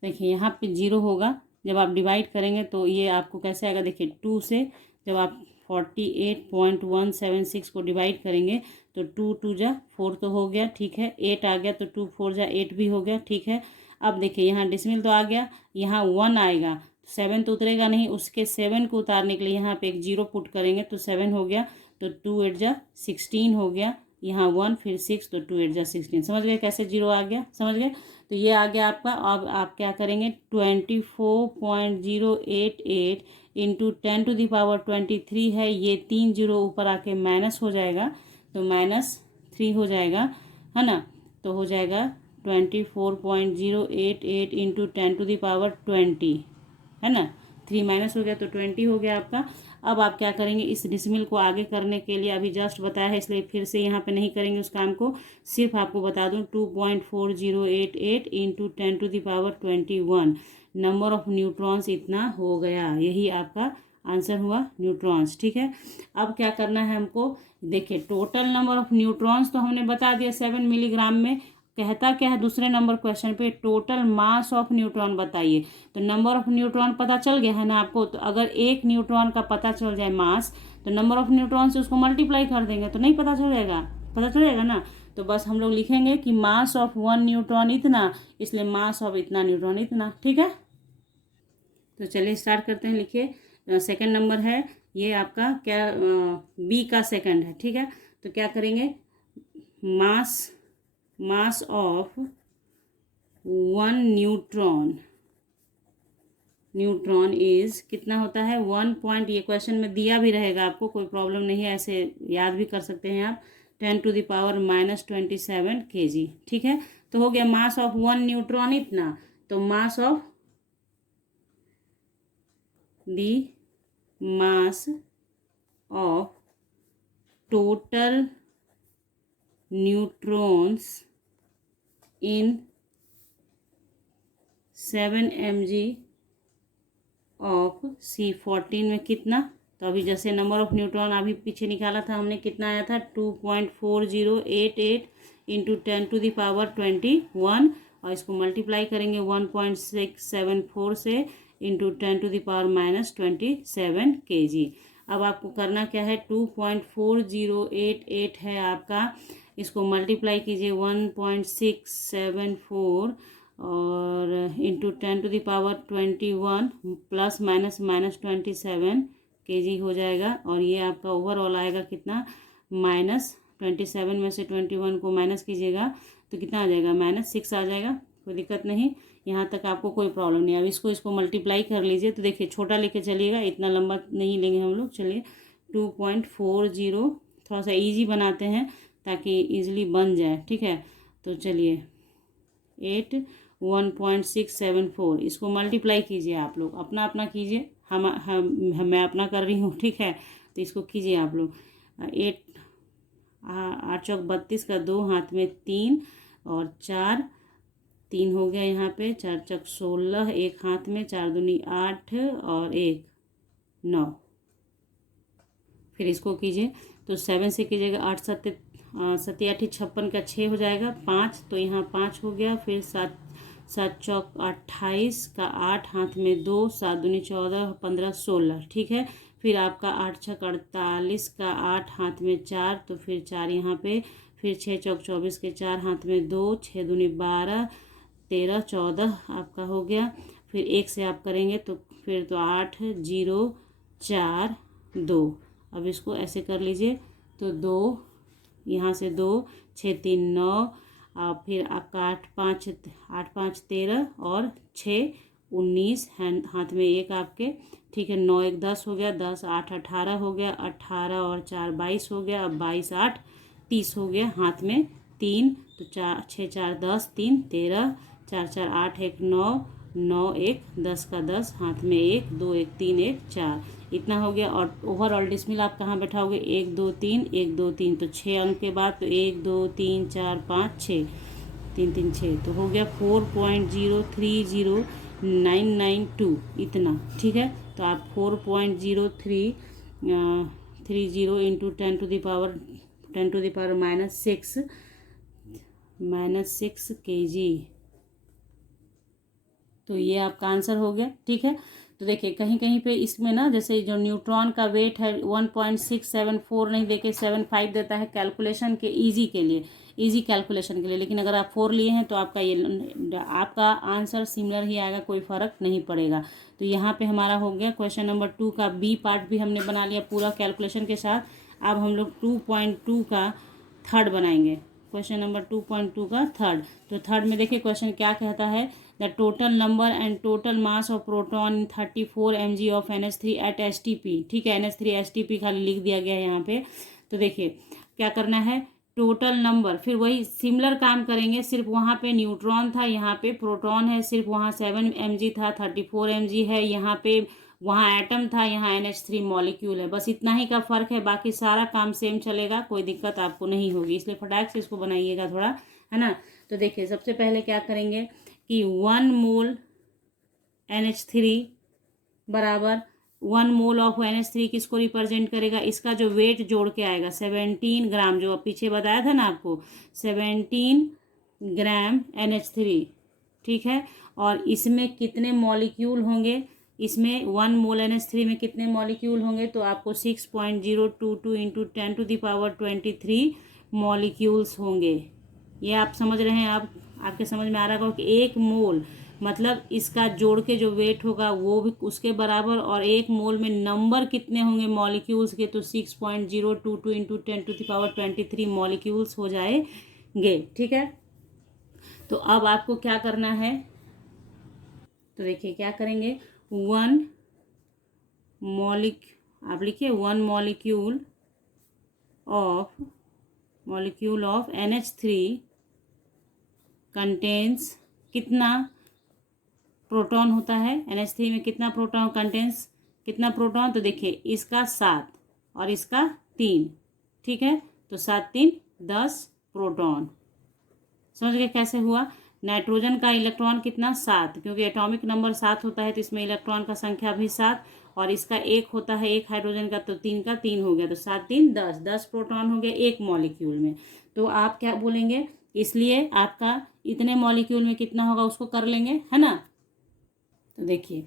देखिए यहाँ पे 0 होगा, जब आप डिवाइड करेंगे तो ये आपको कैसे आएगा? देखिए 2 से जब आप 48.176 को डिवाइड करेंगे तो 2 2 जा 4 तो हो गया, ठीक है, 8 आ गया, तो 2 4 जा 8 भी हो गया, ठीक है। अब देखिए यहाँ डिसमिल तो आ गया, यहाँ 1 आएगा, 7 तो उतरेगा नहीं, उसके 7 को उतारने के लिए यहाँ पे एक 0 पुट करेंगे तो 7 हो गया, तो 2 8 जा 16 हो गया, यहाँ 1 फिर 6, तो 2 8 जा 16। समझ गए कैसे 0 आ गया? समझ गए? तो ये आ गया आपका। अब आप क्या करेंगे, 24.088 इंटू 10⁻23 है, ये 3 0 ऊपर आके माइनस हो जाएगा, तो -3 3 हो जाएगा, है ना। तो हो जाएगा 24.088 इंटू 10⁻20, है ना। 3 माइनस हो गया तो 20 हो गया आपका। अब आप क्या करेंगे, इस डिसमिल को आगे करने के लिए अभी जस्ट बताया है इसलिए फिर से यहाँ पे नहीं करेंगे उस काम को। सिर्फ आपको बता दूँ 2.4088 इंटू 10⁻21 नंबर ऑफ न्यूट्रॉन्स इतना हो गया। यही आपका आंसर हुआ, न्यूट्रॉन्स। ठीक है, अब क्या करना है हमको, देखिए टोटल नंबर ऑफ न्यूट्रॉन्स तो हमने बता दिया 7 मिलीग्राम में। कहता क्या है दूसरे नंबर क्वेश्चन पे, टोटल मास ऑफ न्यूट्रॉन बताइए। तो नंबर ऑफ न्यूट्रॉन पता चल गया है ना आपको। तो अगर एक न्यूट्रॉन का पता चल जाए मास, तो नंबर ऑफ न्यूट्रॉन से उसको मल्टीप्लाई कर देंगे तो नहीं पता चल जाएगा, पता चलेगा ना। तो बस हम लोग लिखेंगे कि मास ऑफ 1 न्यूट्रॉन इतना, इसलिए मास ऑफ इतना न्यूट्रॉन इतना। ठीक है, तो चलिए स्टार्ट करते हैं। लिखिए सेकंड नंबर है ये आपका, क्या बी का सेकंड है। ठीक है, तो क्या करेंगे, मास ऑफ 1 न्यूट्रॉन इज कितना होता है 1 पॉइंट, ये क्वेश्चन में दिया भी रहेगा आपको, कोई प्रॉब्लम नहीं है, ऐसे याद भी कर सकते हैं आप, 10⁻⁻27 kg। ठीक है, तो हो गया मास ऑफ 1 न्यूट्रॉन इतना। तो mass of mass of total neutrons in 7 mg of C14 में कितना। तो अभी जैसे नंबर ऑफ न्यूट्रॉन अभी पीछे निकाला था हमने, कितना आया था 2.4088 इंटू 10⁻21 और इसको मल्टीप्लाई करेंगे 1.674 से इंटू 10⁻⁻27 kg। अब आपको करना क्या है, 2.4088 है आपका, इसको मल्टीप्लाई कीजिए 1.674 और इंटू 10⁻21 प्लस माइनस -27 kg हो जाएगा। और ये आपका ओवरऑल आएगा कितना, -27 में से 21 को माइनस कीजिएगा तो कितना आ जाएगा, -6 आ जाएगा। कोई दिक्कत नहीं, यहाँ तक आपको कोई प्रॉब्लम नहीं। अब इसको मल्टीप्लाई कर लीजिए। तो देखिए छोटा लेके चलिएगा, इतना लंबा नहीं लेंगे हम लोग। चलिए 2.40, थोड़ा सा इजी बनाते हैं ताकि इजीली बन जाए। ठीक है, तो चलिए 1.674 इसको मल्टीप्लाई कीजिए, आप लोग अपना अपना कीजिए, मैं अपना कर रही हूँ। ठीक है, तो इसको कीजिए आप लोग। 8 चौक 32 का 2 हाथ में 3 और 4, 3 हो गया यहाँ पे, 4 चौक 16, एक हाथ में, 4 दूनी 8 और 1 9। फिर इसको कीजिए तो 7 से कीजिएगा, 8 7 7 8 56 का 6 हो जाएगा, 5 तो यहाँ 5 हो गया। फिर 7 चौक 28 का 8 हाथ में 2, 7 दूनी 14, 15 16। ठीक है, फिर आपका 8 छक 48 का 8 हाथ में 4, तो फिर 4 यहाँ पे, फिर 6 चौक 24 के 4 हाथ में 2, 6 दूनी 12, 13 14 आपका हो गया। फिर 1 से आप करेंगे तो फिर तो 8 0 4 2। अब इसको ऐसे कर लीजिए तो 2 यहाँ से 2 6 3 9 और फिर आपका 8 5 13 और 6 19 हाथ में 1 आपके। ठीक है, 9 1 10 हो गया, 10 8 18 हो गया, 18 और 4 22 हो गया। अब 22 8 30 हो गया, हाथ में 3 तो 4 6 4 10 3 13 4 4 8 1 9 9 1 10 का 10 हाथ में 1 2 1 3 1 4 इतना हो गया। और ओवरऑल डिसमिल आप कहाँ बैठाओगे, 1 2 3 1 2 3, तो 6 अंक के बाद तो 1 2 3 4 5 6 3 3 6, तो हो गया 4.030992 इतना। ठीक है, तो आप 4.0330 इंटू 10⁻⁻6 kg, तो ये आपका आंसर हो गया। ठीक है, तो देखिए कहीं कहीं पे इसमें ना, जैसे जो न्यूट्रॉन का वेट है 1.674 नहीं देके 75 देता है कैलकुलेशन के इजी कैलकुलेशन के लिए, लेकिन अगर आप 4 लिए हैं तो आपका आंसर सिमिलर ही आएगा, कोई फ़र्क नहीं पड़ेगा। तो यहाँ पे हमारा हो गया क्वेश्चन नंबर 2 का बी पार्ट भी हमने बना लिया पूरा कैलकुलेशन के साथ। अब हम लोग 2.2 का थर्ड बनाएंगे, क्वेश्चन नंबर 2.2 का थर्ड। तो थर्ड में देखिए क्वेश्चन क्या कहता है, the total number and total mass of proton 34 mg of NH3 at STP। ठीक है, NH3 STP खाली लिख दिया गया है यहाँ पे। तो देखिए क्या करना है, टोटल नंबर, फिर वही सिमिलर काम करेंगे, सिर्फ वहाँ पे न्यूट्रॉन था, यहाँ पे प्रोटॉन है, सिर्फ वहाँ 7 mg था, 34 mg है, यहाँ पे वहाँ एटम था, यहाँ NH3 मॉलिक्यूल है, बस इतना ही का फ़र्क है, बाकी सारा काम सेम चलेगा, कोई दिक्कत आपको नहीं होगी, इसलिए फटाक से इसको बनाइएगा थोड़ा, है ना। तो देखिए सबसे पहले क्या करेंगे कि 1 मोल NH3 बराबर 1 मोल ऑफ NH3 किसको रिप्रेजेंट करेगा, इसका जो वेट जोड़ के आएगा 17 ग्राम, जो पीछे बताया था ना आपको 17 ग्राम NH3, ठीक है। और इसमें कितने मॉलिक्यूल होंगे, इसमें 1 मोल NH3 में कितने मॉलिक्यूल होंगे, तो आपको 6.022 इंटू 10⁻23 मॉलिक्यूल्स होंगे। ये आप समझ रहे हैं, आपके समझ में आ रहा होगा कि 1 मोल मतलब इसका जोड़ के जो वेट होगा वो भी उसके बराबर, और 1 मोल में नंबर कितने होंगे मॉलिक्यूल्स के, तो 6.022 इंटू 10⁻23 मॉलिक्यूल्स हो जाएंगे, ठीक है। तो अब आपको क्या करना है, तो देखिए क्या करेंगे, आप लिखिए 1 मॉलिक्यूल ऑफ NH3 कंटेन्स कितना प्रोटॉन होता है, NH3 में कितना प्रोटॉन कंटेंस, कितना प्रोटॉन, तो देखिए इसका 7 और इसका 3, ठीक है, तो 7 3 10 प्रोटॉन। समझ गए कैसे हुआ। नाइट्रोजन का इलेक्ट्रॉन कितना 7, क्योंकि एटॉमिक नंबर 7 होता है तो इसमें इलेक्ट्रॉन का संख्या भी 7, और इसका 1 होता है, 1 हाइड्रोजन का, तो 3 का 3 हो गया, तो 7 3 10 प्रोटॉन हो गया एक मॉलिक्यूल में। तो आप क्या बोलेंगे, इसलिए आपका इतने मॉलिक्यूल में कितना होगा उसको कर लेंगे, है ना। तो देखिए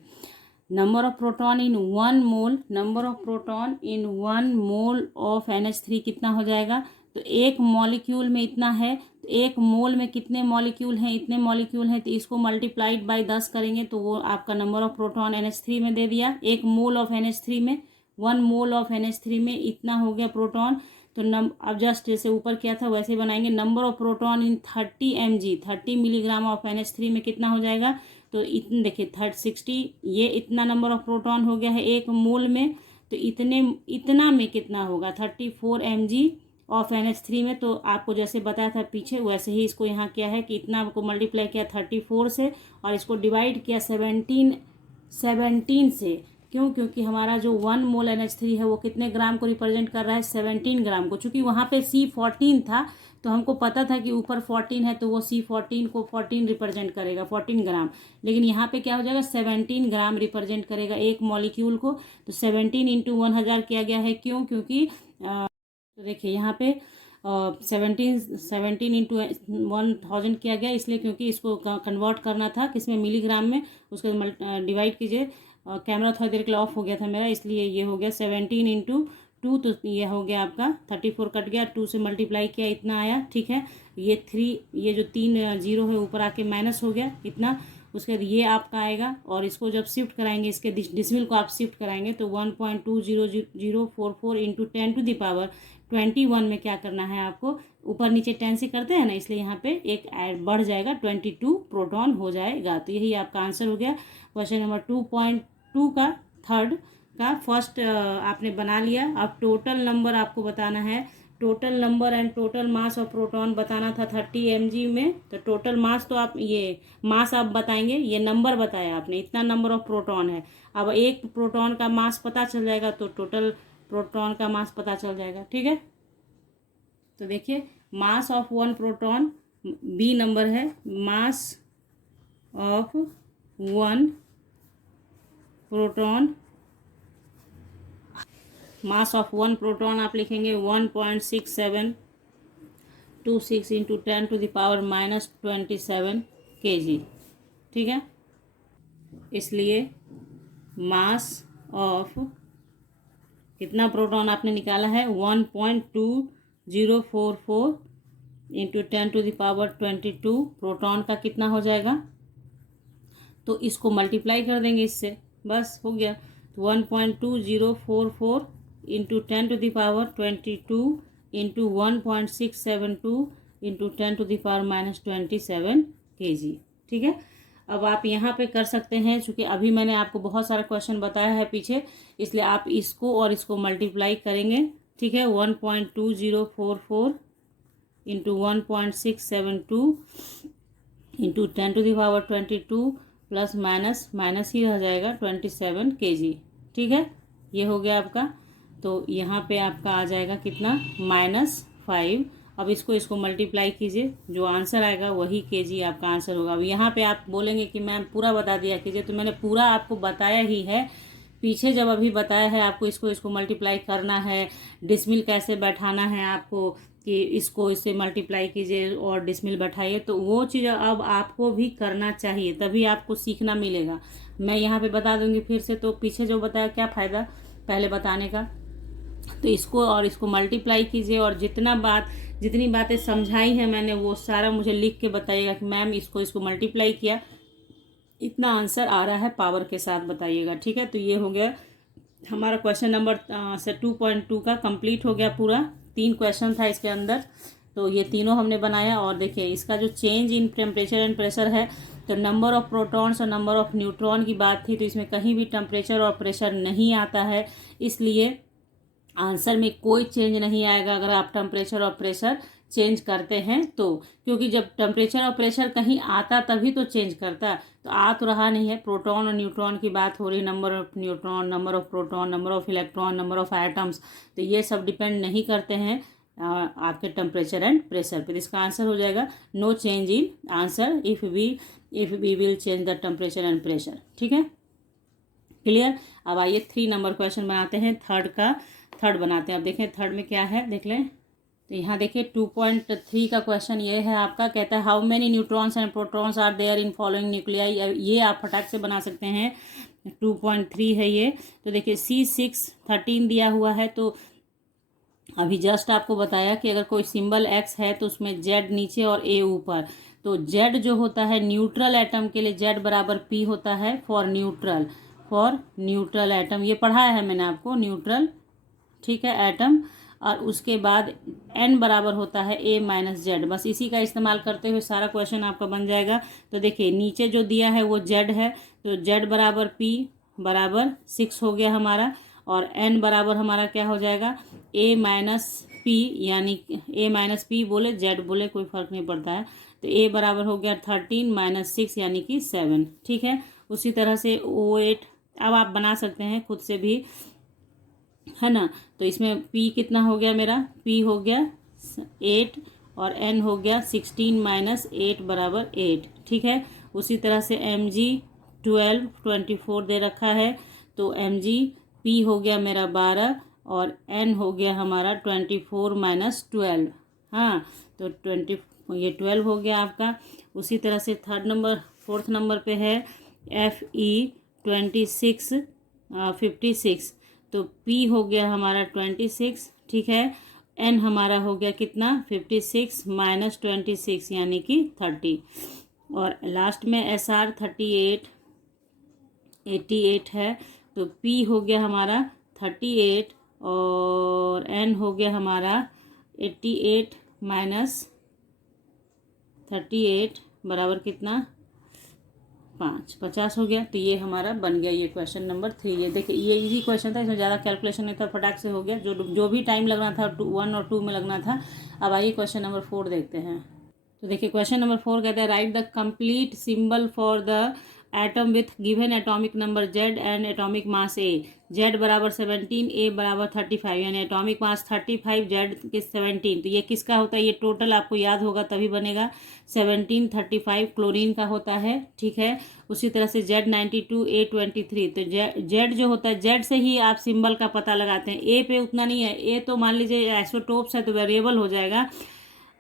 number of proton in 1 mole, number of proton in 1 mole of NH3 कितना हो जाएगा, तो एक मॉलिक्यूल में इतना है, तो 1 मोल में कितने मॉलिक्यूल हैं, इतने मॉलिक्यूल हैं, तो इसको मल्टीप्लाइड बाय 10 करेंगे तो वो आपका नंबर ऑफ प्रोटॉन NH3 में दे दिया। 1 मोल ऑफ NH3 में, 1 मोल ऑफ NH3 में इतना हो गया प्रोटॉन। तो अब जस्ट जैसे ऊपर किया था वैसे बनाएंगे, number of proton in 30 mg, 30 milligram of NH3 में कितना हो जाएगा, तो इतने देखिए 60, ये इतना नंबर ऑफ प्रोटॉन हो गया है 1 मोल में, तो इतना में कितना होगा 34 mg ऑफ NH3 में। तो आपको जैसे बताया था पीछे वैसे ही इसको यहाँ किया है कि इतना आपको मल्टीप्लाई किया 34 से, और इसको डिवाइड किया 17 से। क्यों, क्योंकि हमारा जो 1 मोल NH3 है वो कितने ग्राम को रिप्रेजेंट कर रहा है, 17 ग्राम को। चूंकि वहाँ पे C14 था तो हमको पता था कि ऊपर 14 है तो वो C14 को 14 रिप्रेजेंट करेगा, 14 ग्राम, लेकिन यहाँ पे क्या हो जाएगा 17 ग्राम रिप्रेजेंट करेगा एक मॉलिक्यूल को। तो 17 इंटू 1000 किया गया है, क्यों, क्योंकि तो देखिए यहाँ पे 17 इंटू 1000 किया गया, इसलिए क्योंकि इसको कन्वर्ट करना था किसमें, मिलीग्राम में, उसको डिवाइड कीजिए। कैमरा थोड़ी देर के लिए ऑफ हो गया था मेरा, इसलिए ये हो गया 17 इंटू 2, तो ये हो गया आपका 34 कट गया, 2 से मल्टीप्लाई किया इतना आया, ठीक है। ये 3, ये जो 3 जीरो है ऊपर आके माइनस हो गया इतना, उसके बाद ये आपका आएगा, और इसको जब शिफ्ट कराएंगे, इसके डिसमिल को आप शिफ्ट कराएंगे तो 1.200044 इंटू 10⁻21 में क्या करना है आपको, ऊपर नीचे 10 से करते हैं ना, इसलिए यहाँ पे एक ऐड बढ़ जाएगा, 22 प्रोटॉन हो जाएगा। तो यही आपका आंसर हो गया। क्वेश्चन नंबर 2.2 का थर्ड का फर्स्ट आपने बना लिया। अब टोटल नंबर आपको बताना है, total number and total mass of proton बताना था 30 mg में। तो टोटल मास तो आप ये मास आप बताएंगे, ये नंबर बताया आपने, इतना नंबर ऑफ प्रोटॉन है। अब एक प्रोटॉन का मास पता चल जाएगा तो टोटल प्रोटॉन का मास पता चल जाएगा, ठीक है। तो देखिए मास ऑफ 1 प्रोटॉन, बी नंबर है, mass of 1 proton, mass of 1 proton आप लिखेंगे 1.6726 इंटू 10⁻⁻27 kg, ठीक है। इसलिए मास ऑफ कितना प्रोटॉन आपने निकाला है 1.2044 इंटू 10⁻22 प्रोटॉन का कितना हो जाएगा, तो इसको मल्टीप्लाई कर देंगे इससे, बस हो गया। तो 1.2044 इंटू 10⁻22 इंटू 1.672 इंटू 10⁻⁻27 kg, ठीक है। अब आप यहाँ पे कर सकते हैं, चूँकि अभी मैंने आपको बहुत सारा क्वेश्चन बताया है पीछे, इसलिए आप इसको और इसको मल्टीप्लाई करेंगे, ठीक है। 1.2044 into 1.672 into 10⁻22 plus minus minus ही रह जाएगा 27 kg। ठीक है, ये हो गया आपका। तो यहाँ पे आपका आ जाएगा कितना, -5। अब इसको मल्टीप्लाई कीजिए, जो आंसर आएगा वही केजी आपका आंसर होगा। अब यहाँ पे आप बोलेंगे कि मैम पूरा बता दिया कीजिए, तो मैंने पूरा आपको बताया ही है। पीछे जब अभी बताया है आपको इसको मल्टीप्लाई करना है, डिसमिल कैसे बैठाना है आपको, कि इसको इससे मल्टीप्लाई कीजिए और डिसमिल बैठाइए, तो वो चीज़ अब आपको भी करना चाहिए, तभी आपको सीखना मिलेगा। मैं यहाँ पे बता दूंगी फिर से, तो पीछे जो बताया क्या फ़ायदा पहले बताने का। तो इसको और इसको मल्टीप्लाई कीजिए, और जितनी बातें समझाई हैं मैंने वो सारा मुझे लिख के बताइएगा कि मैम इसको मल्टीप्लाई किया, इतना आंसर आ रहा है, पावर के साथ बताइएगा। ठीक है, तो ये हो गया हमारा क्वेश्चन नंबर 2.2 का कंप्लीट हो गया पूरा। 3 क्वेश्चन था इसके अंदर, तो ये तीनों हमने बनाया। और देखिए इसका जो change in temperature and pressure है, तो नंबर ऑफ प्रोटॉन्स और नंबर ऑफ न्यूट्रॉन की बात थी, तो इसमें कहीं भी टेम्परेचर और प्रेशर नहीं आता है, इसलिए आंसर में कोई चेंज नहीं आएगा अगर आप टेम्परेचर और प्रेशर चेंज करते हैं तो, क्योंकि जब टेम्परेचर और प्रेशर कहीं आता तभी तो चेंज करता, तो आ तो रहा नहीं है। प्रोटॉन और न्यूट्रॉन की बात हो रही, number of neutron, number of proton, number of electron, number of atoms, तो ये सब डिपेंड नहीं करते हैं आपके टेम्परेचर एंड प्रेशर पे। इसका आंसर हो जाएगा no change in answer if we will change the temperature and pressure. ठीक है, क्लियर। अब आइए 3 नंबर क्वेश्चन बनाते हैं, थर्ड बनाते हैं। अब देखें थर्ड में क्या है, देख लें। तो यहाँ देखिए 2.3 का क्वेश्चन ये है आपका, कहता है how many neutrons and protons are there in following nuclei. ये आप फटाक से बना सकते हैं, 2.3 है ये। तो देखिए C613 दिया हुआ है, तो अभी जस्ट आपको बताया कि अगर कोई सिंबल X है तो उसमें Z नीचे और A ऊपर। तो Z जो होता है न्यूट्रल एटम के लिए Z बराबर P होता है फॉर न्यूट्रल एटम, ये पढ़ाया है मैंने आपको, न्यूट्रल, ठीक है, एटम। और उसके बाद N बराबर होता है A-Z, बस इसी का इस्तेमाल करते हुए सारा क्वेश्चन आपका बन जाएगा। तो देखिए नीचे जो दिया है वो Z है, तो Z बराबर P बराबर 6 हो गया हमारा, और N बराबर हमारा क्या हो जाएगा A-P, यानी A-P बोले Z बोले कोई फ़र्क नहीं पड़ता है। तो A बराबर हो गया 13 - 6 यानी कि 7। ठीक है, उसी तरह से O8 अब आप बना सकते हैं खुद से भी, है ना। तो इसमें P कितना हो गया मेरा, P हो गया 8 और N हो गया 16 - 8 बराबर 8। ठीक है, उसी तरह से Mg 24 दे रखा है, तो Mg P हो गया मेरा 12 और N हो गया हमारा 24 - 12। हाँ, तो 12 हो गया आपका। उसी तरह से फोर्थ नंबर पे है Fe 56 तो P हो गया हमारा 26। ठीक है, N हमारा हो गया कितना 56 - 26 यानी कि 30। और लास्ट में SR 88 है, तो P हो गया हमारा 38 और N हो गया हमारा 88 - 38 बराबर कितना 50 हो गया। तो ये हमारा बन गया ये क्वेश्चन नंबर 3। ये देखिए ये इजी क्वेश्चन था, इसमें ज़्यादा कैलकुलेशन नहीं था, फटाक से हो गया, जो भी टाइम लगना था 1 और 2 में लगना था। अब आइए क्वेश्चन नंबर 4 देखते हैं। तो देखिए क्वेश्चन नंबर 4 कहता है right the complete symbol for the atom with given atomic number Z and atomic mass A। Z बराबर 17, A बराबर 35, यानी एटॉमिक मास 35, Z के 17। तो ये किसका होता है, ये टोटल आपको याद होगा तभी बनेगा। 17 35 क्लोरीन का होता है। ठीक है, उसी तरह से Z92 A 23। तो Z जो होता है Z से ही आप सिंबल का पता लगाते हैं, A पे उतना नहीं है, A तो मान लीजिए आइसोटोप्स है तो वेरिएबल हो जाएगा,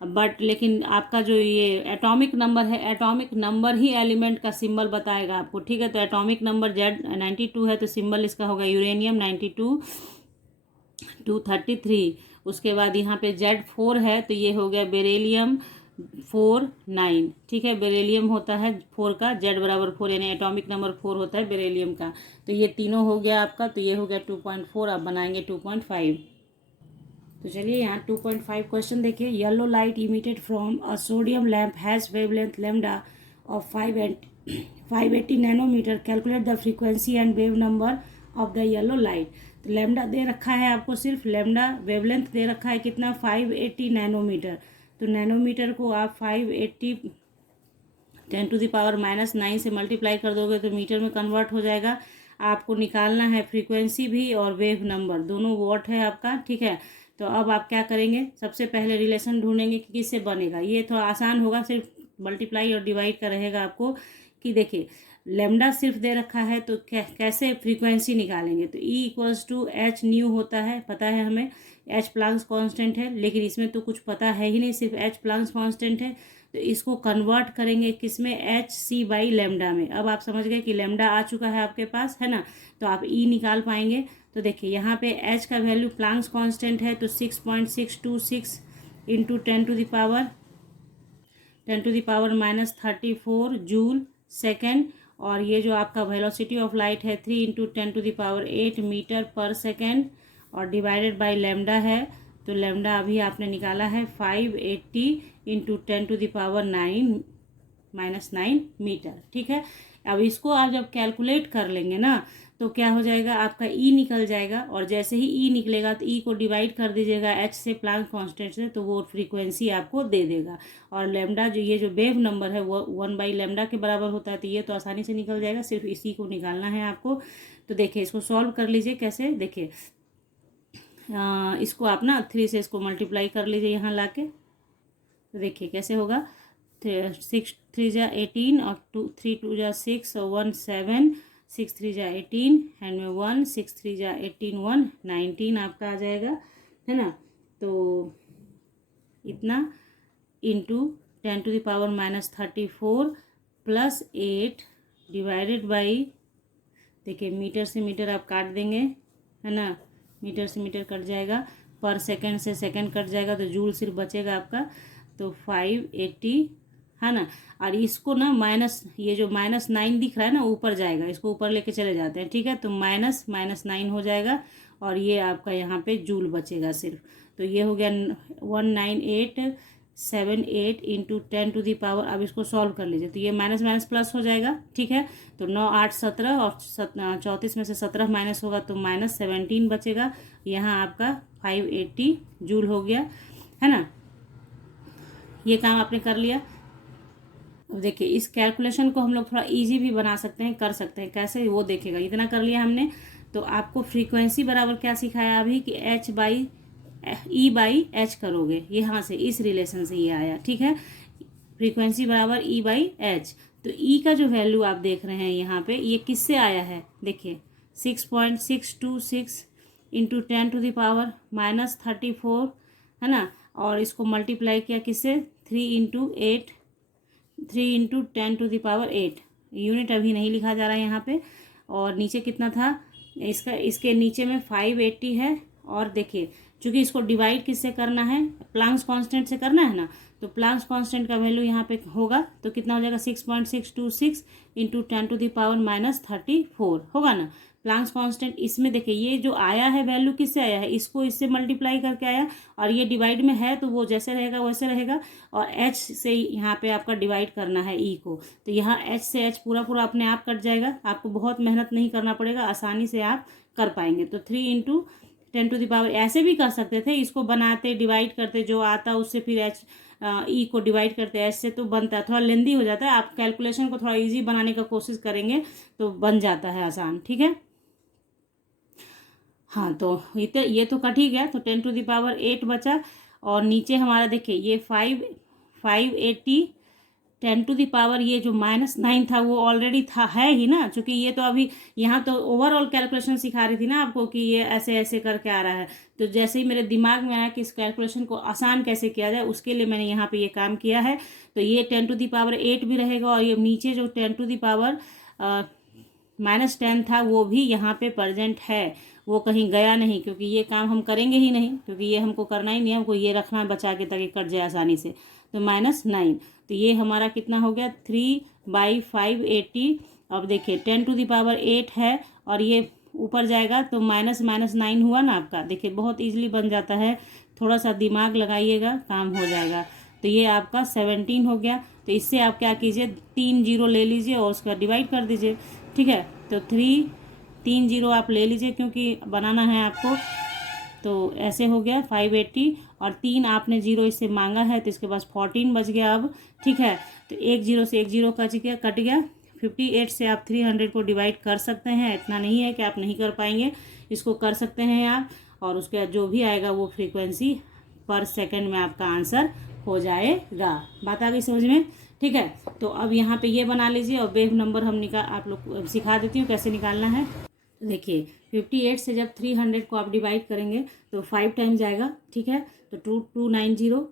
बट लेकिन आपका जो ये एटॉमिक नंबर है, एटॉमिक नंबर ही एलिमेंट का सिंबल बताएगा आपको। ठीक है, तो एटॉमिक नंबर Z92 है तो सिंबल इसका होगा यूरेनियम 92 233। उसके बाद यहाँ पे Z4 है तो ये हो गया बेरिलियम 49। ठीक है, बेरिलियम होता है 4 का, Z बराबर 4 यानी एटॉमिक नंबर 4 होता है बेरिलियम का। तो ये तीनों हो गया आपका, तो ये हो गया 2.4। अब बनाएंगे 2.5। तो चलिए यहाँ 2.5 क्वेश्चन देखिए। Yellow light emitted from a sodium lamp has wavelength lambda of 580 nanometer. Calculate the frequency and wave number of the yellow light. तो लैम्डा दे रखा है आपको, सिर्फ लैम्डा वेवलेंथ दे रखा है कितना 580 नैनोमीटर। तो नैनोमीटर को आप 580 10⁻⁻9 से मल्टीप्लाई कर दोगे तो मीटर में कन्वर्ट हो जाएगा। आपको निकालना है फ्रीक्वेंसी भी और वेव नंबर, दोनों वॉट है आपका, ठीक है। तो अब आप क्या करेंगे, सबसे पहले रिलेशन ढूंढेंगे कि किससे बनेगा। ये थोड़ा आसान होगा, सिर्फ मल्टीप्लाई और डिवाइड का रहेगा आपको। कि देखिए लेमडा सिर्फ दे रखा है तो कैसे फ्रीक्वेंसी निकालेंगे। तो E equals to H nu होता है, पता है हमें, एच प्लांक्स कांस्टेंट है, लेकिन इसमें तो कुछ पता है ही नहीं, सिर्फ एच प्लांक्स कांस्टेंट है। तो इसको कन्वर्ट करेंगे किसमें, एच सी बाई लेमडा में। अब आप समझ गए कि लेमडा आ चुका है आपके पास, है ना, तो आप E निकाल पाएंगे। तो देखिए यहाँ पे एच का वैल्यू प्लांक्स कांस्टेंट है, तो 6.626 इंटू 10⁻⁻34 जूल सेकेंड। और ये जो आपका वेलोसिटी ऑफ लाइट है 3 इंटू 10⁸ मीटर पर सेकेंड, और डिवाइडेड बाय लेमडा है। तो लेमडा अभी आपने निकाला है 580 इंटू 10⁻⁹ मीटर, ठीक है। अब इसको आप जब कैलकुलेट कर लेंगे ना तो क्या हो जाएगा, आपका E निकल जाएगा। और जैसे ही E निकलेगा तो E को डिवाइड कर दीजिएगा H से, प्लांक कांस्टेंट से, तो वो फ्रीक्वेंसी आपको दे देगा। और लेमडा जो ये जो वेव नंबर है वो 1/λ के बराबर होता है। तो ये तो आसानी से निकल जाएगा, सिर्फ इसी को निकालना है आपको। तो देखिए इसको सॉल्व कर लीजिए कैसे, देखिए इसको आप ना 3 से इसको मल्टीप्लाई कर लीजिए यहाँ ला के। तो देखिए कैसे होगा, 6 3 जा 18 और 3 2 जा 6 और 1 7, 6 3 जा 18 एंड में 1, 6 3 जा 18 1 19 आपका आ जाएगा, है ना। तो इतना इंटू 10⁻⁻34 प्लस 8 डिवाइडेड बाई, देखिए मीटर से मीटर आप काट देंगे, है ना, मीटर से मीटर कट जाएगा, पर सेकंड से सेकंड कट जाएगा, तो जूल सिर्फ बचेगा आपका। तो 580, है ना। और इसको ना माइनस, ये जो -9 दिख रहा है ना ऊपर जाएगा, इसको ऊपर लेके चले जाते हैं, ठीक है। तो -9 हो जाएगा और ये आपका यहाँ पे जूल बचेगा सिर्फ। तो ये हो गया 19878 इंटू 10⁻, अब इसको सॉल्व कर लीजिए। तो ये माइनस माइनस प्लस हो जाएगा, ठीक है। तो 9 8 17 और 34 में से 17 माइनस होगा तो -17 बचेगा। यहाँ आपका 580 जूल हो गया, है ना। ये काम आपने कर लिया। अब देखिए इस कैलकुलेशन को हम लोग थोड़ा इजी भी बना सकते हैं, कर सकते हैं, कैसे वो देखेगा। इतना कर लिया हमने। तो आपको फ्रीक्वेंसी बराबर क्या सिखाया अभी कि E/H करोगे, ये यहाँ से इस रिलेशन से ये आया, ठीक है। फ्रीक्वेंसी बराबर E/H। तो E का जो वैल्यू आप देख रहे हैं यहाँ पे, ये किससे आया है, देखिए 6.626 इंटू 10⁻⁻34, है ना। और इसको मल्टीप्लाई किया किससे, 3 इंटू 10⁸। यूनिट अभी नहीं लिखा जा रहा है यहाँ पे। और नीचे कितना था इसके नीचे में 580 है। और देखिए चूंकि इसको डिवाइड किससे करना है, प्लांक्स कांस्टेंट से करना है ना, तो प्लांक्स कांस्टेंट का वैल्यू यहाँ पे होगा तो कितना हो जाएगा 6.626 इंटू 10⁻⁻34 होगा ना। प्लांक्स कांस्टेंट इसमें देखिए ये जो आया है वैल्यू किससे आया है, इसको इससे मल्टीप्लाई करके आया, और ये डिवाइड में है तो वो जैसे रहेगा वैसे रहेगा। और H से यहाँ पे आपका डिवाइड करना है E को, तो यहाँ H से H पूरा पूरा अपने आप कट जाएगा, आपको बहुत मेहनत नहीं करना पड़ेगा, आसानी से आप कर पाएंगे। तो 3 इंटू 10⁻, ऐसे भी कर सकते थे, इसको बनाते डिवाइड करते जो आता उससे फिर E को डिवाइड करते H से, तो बनता है, थोड़ा लेंदी हो जाता है। आप कैलकुलेशन को थोड़ा इजी बनाने का कोशिश करेंगे तो बन जाता है आसान, ठीक है। हाँ तो ये तो कट ही गया, तो 10⁸ बचा। और नीचे हमारा देखिए ये 580 10⁻, ये जो -9 था वो ऑलरेडी था, है ही ना, क्योंकि ये तो अभी यहाँ तो ओवरऑल कैलकुलेशन सिखा रही थी ना आपको कि ये ऐसे ऐसे करके आ रहा है। तो जैसे ही मेरे दिमाग में आया कि इस कैलकुलेशन को आसान कैसे किया जाए, उसके लिए मैंने यहाँ पे ये काम किया है। तो ये 10⁸ भी रहेगा, और ये नीचे जो 10⁻−10 था वो भी यहाँ पे प्रेजेंट है, वो कहीं गया नहीं, क्योंकि ये काम हम करेंगे ही नहीं, क्योंकि ये हमको करना ही नहीं है, हमको ये रखना है बचा के ताकि कट जाए आसानी से। तो -9, तो ये हमारा कितना हो गया 3/580। अब देखिए 10⁸ है और ये ऊपर जाएगा तो -9 हुआ ना आपका, देखिए बहुत इजीली बन जाता है, थोड़ा सा दिमाग लगाइएगा काम हो जाएगा। तो ये आपका 17 हो गया। तो इससे आप क्या कीजिए, 3 0 ले लीजिए और उसका डिवाइड कर दीजिए, ठीक है। तो 3 0 आप ले लीजिए क्योंकि बनाना है आपको। तो ऐसे हो गया 580 और 3 आपने जीरो इससे मांगा है तो इसके पास 14 बच गया अब, ठीक है। तो एक जीरो से एक जीरो कट गया। 58 से आप 300 को डिवाइड कर सकते हैं, इतना नहीं है कि आप नहीं कर पाएंगे, इसको कर सकते हैं आप। और उसके बाद जो भी आएगा वो फ्रीक्वेंसी पर सेकंड में आपका आंसर हो जाएगा। बात आ गई समझ में, ठीक है। तो अब यहाँ पे ये बना लीजिए और वेव नंबर हम आप लोग सिखा देती हूँ कैसे निकालना है। देखिए 58 से जब 300 को आप डिवाइड करेंगे तो 5 टाइम जाएगा, ठीक है। तो 2290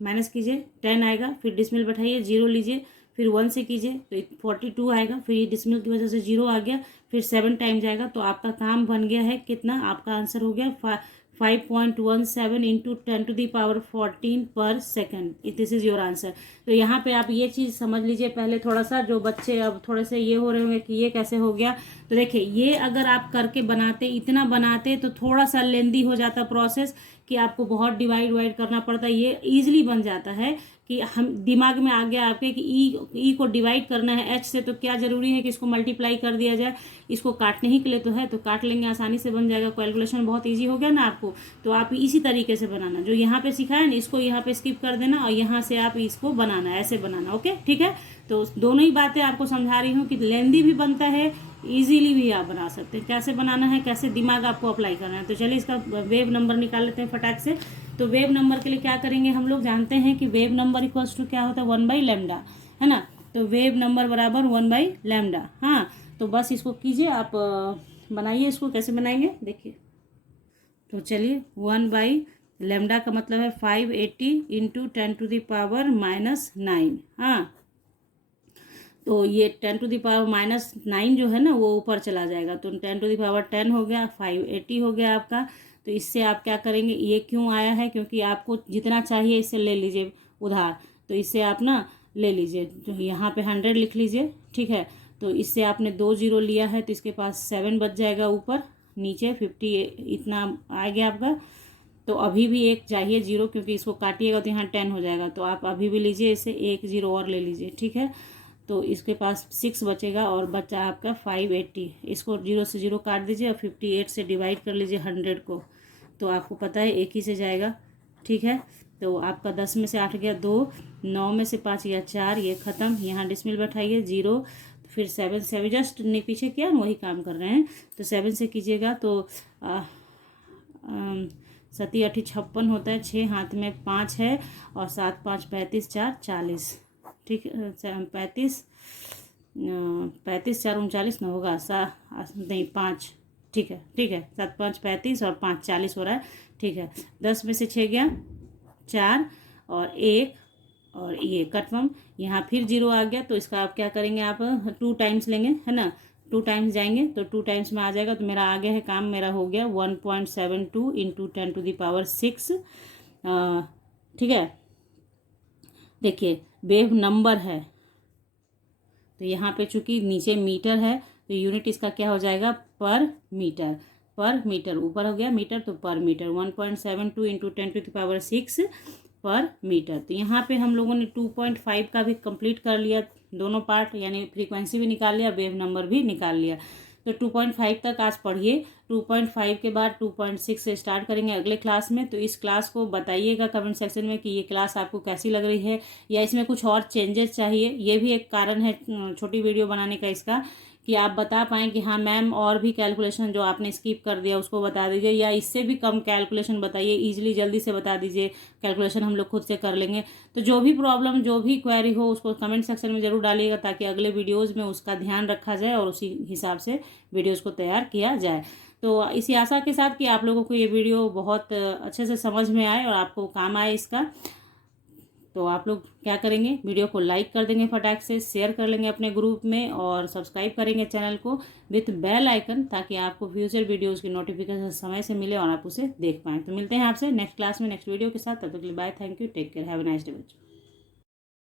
माइनस कीजिए, 10 आएगा, फिर डिसमिल बैठाइए, 0 लीजिए, फिर 1 से कीजिए तो 42 आएगा, फिर ये डिसमिल की वजह से 0 आ गया, फिर 7 टाइम जाएगा। तो आपका काम बन गया है कितना, आपका आंसर हो गया 5.17 इंटू 10⁻14 पर second. This is your answer. तो यहाँ पे आप ये चीज़ समझ लीजिए पहले थोड़ा सा, जो बच्चे अब थोड़े से ये हो रहे होंगे कि ये कैसे हो गया। तो देखिए ये अगर आप करके बनाते, इतना बनाते तो थोड़ा सा लेंदी हो जाता प्रोसेस कि आपको बहुत डिवाइड करना पड़ता। ये ईजिली बन जाता है कि हम दिमाग में आ गया आपके कि ई को डिवाइड करना है एच से, तो क्या जरूरी है कि इसको मल्टीप्लाई कर दिया जाए। इसको काटने ही के लिए तो है, तो काट लेंगे, आसानी से बन जाएगा। कैलकुलेशन बहुत इजी हो गया ना आपको। तो आप इसी तरीके से बनाना, जो यहाँ पे सिखाया ना इसको यहाँ पे स्किप कर देना और यहाँ से आप इसको बनाना, ऐसे बनाना, ओके ठीक है। तो दोनों ही बातें आपको समझा रही हूँ कि लेंदी भी बनता है, इजीली भी आप बना सकते हैं। कैसे बनाना है, कैसे दिमाग आपको अप्लाई करना है। तो चलिए इसका वेव नंबर निकाल लेते हैं फटाक से। तो वेव नंबर के लिए क्या करेंगे, हम लोग जानते हैं कि वेव नंबर इक्वल्स टू क्या होता है, 1/λ, है ना। तो वेव नंबर बराबर 1/λ। हाँ, तो बस इसको कीजिए आप, बनाइए इसको। कैसे बनाएंगे देखिए। तो चलिए 1/λ का मतलब है 580 इंटू 10⁻⁻9। हाँ, तो ये 10⁻⁻9 जो है ना वो ऊपर चला जाएगा, तो 10⁻10 हो गया, 580 हो गया आपका। तो इससे आप क्या करेंगे, ये क्यों आया है, क्योंकि आपको जितना चाहिए इससे ले लीजिए उधार। तो इससे आप ना ले लीजिए, तो यहाँ पे 100 लिख लीजिए, ठीक है। तो इससे आपने 2 जीरो लिया है तो इसके पास 7 बच जाएगा, ऊपर नीचे 50 इतना आ गया आपका। तो अभी भी एक चाहिए जीरो, क्योंकि इसको काटिएगा तो यहाँ 10 हो जाएगा। तो आप अभी भी लीजिए, इससे एक जीरो और ले लीजिए, ठीक है। तो इसके पास 6 बचेगा और बचा आपका 580। इसको 0 से 0 काट दीजिए और 58 से डिवाइड कर लीजिए 100 को। तो आपको पता है एक ही से जाएगा, ठीक है। तो आपका 10 में से 8 गया 2, 9 में से 5 गया 4, ये ख़त्म। यहाँ डिसमिल बैठाइए 0, फिर 7 से जस्ट ने पीछे किया वही काम कर रहे हैं। तो 7 से कीजिएगा तो 7 8 56 होता है, 6 हाथ में 5 है और 7 5 35 4 40, ठीक है। 35 4 39 न होगा, नहीं 5, ठीक है 7 5 35 और 5 40 हो रहा है, ठीक है। 10 में से 6 गया 4 और 1 और ये कटफम, यहाँ फिर 0 आ गया। तो इसका आप क्या करेंगे, आप 2 टाइम्स लेंगे, है ना। 2 टाइम्स जाएंगे तो 2 टाइम्स में आ जाएगा। तो मेरा आ गया है काम, मेरा हो गया 1.72 इंटू 10⁻6, ठीक है। देखिए वेव नंबर है तो यहाँ पे चूंकि नीचे मीटर है तो यूनिट इसका क्या हो जाएगा, पर मीटर। ऊपर हो गया मीटर तो पर मीटर, 1.72 इंटू 10⁻6 पर मीटर। तो यहाँ पे हम लोगों ने 2.5 का भी कंप्लीट कर लिया, दोनों पार्ट, यानी फ्रीक्वेंसी भी निकाल लिया, वेव नंबर भी निकाल लिया। तो 2.5 तक आज पढ़िए। 2.5 के बाद 2.6 से स्टार्ट करेंगे अगले क्लास में। तो इस क्लास को बताइएगा कमेंट सेक्शन में कि ये क्लास आपको कैसी लग रही है, या इसमें कुछ और चेंजेस चाहिए। ये भी एक कारण है छोटी वीडियो बनाने का इसका, कि आप बता पाएँ कि हाँ मैम और भी कैलकुलेशन जो आपने स्किप कर दिया उसको बता दीजिए, या इससे भी कम कैलकुलेशन बताइए, ईजिली जल्दी से बता दीजिए, कैलकुलेशन हम लोग खुद से कर लेंगे। तो जो भी प्रॉब्लम, जो भी क्वेरी हो उसको कमेंट सेक्शन में ज़रूर डालिएगा, ताकि अगले वीडियोज़ में उसका ध्यान रखा जाए और उसी हिसाब से वीडियोज़ को तैयार किया जाए। तो इसी आशा के साथ कि आप लोगों को ये वीडियो बहुत अच्छे से समझ में आए और आपको काम आए इसका। तो आप लोग क्या करेंगे, वीडियो को लाइक कर देंगे फटाक से, शेयर कर लेंगे अपने ग्रुप में और सब्सक्राइब करेंगे चैनल को विथ बेल आइकन, ताकि आपको फ्यूचर वीडियोस की नोटिफिकेशन समय से मिले और आप उसे देख पाएँ। तो मिलते हैं आपसे नेक्स्ट क्लास में नेक्स्ट वीडियो के साथ। तब तक के लिए bye, thank you, take care, have a nice day बच्चों।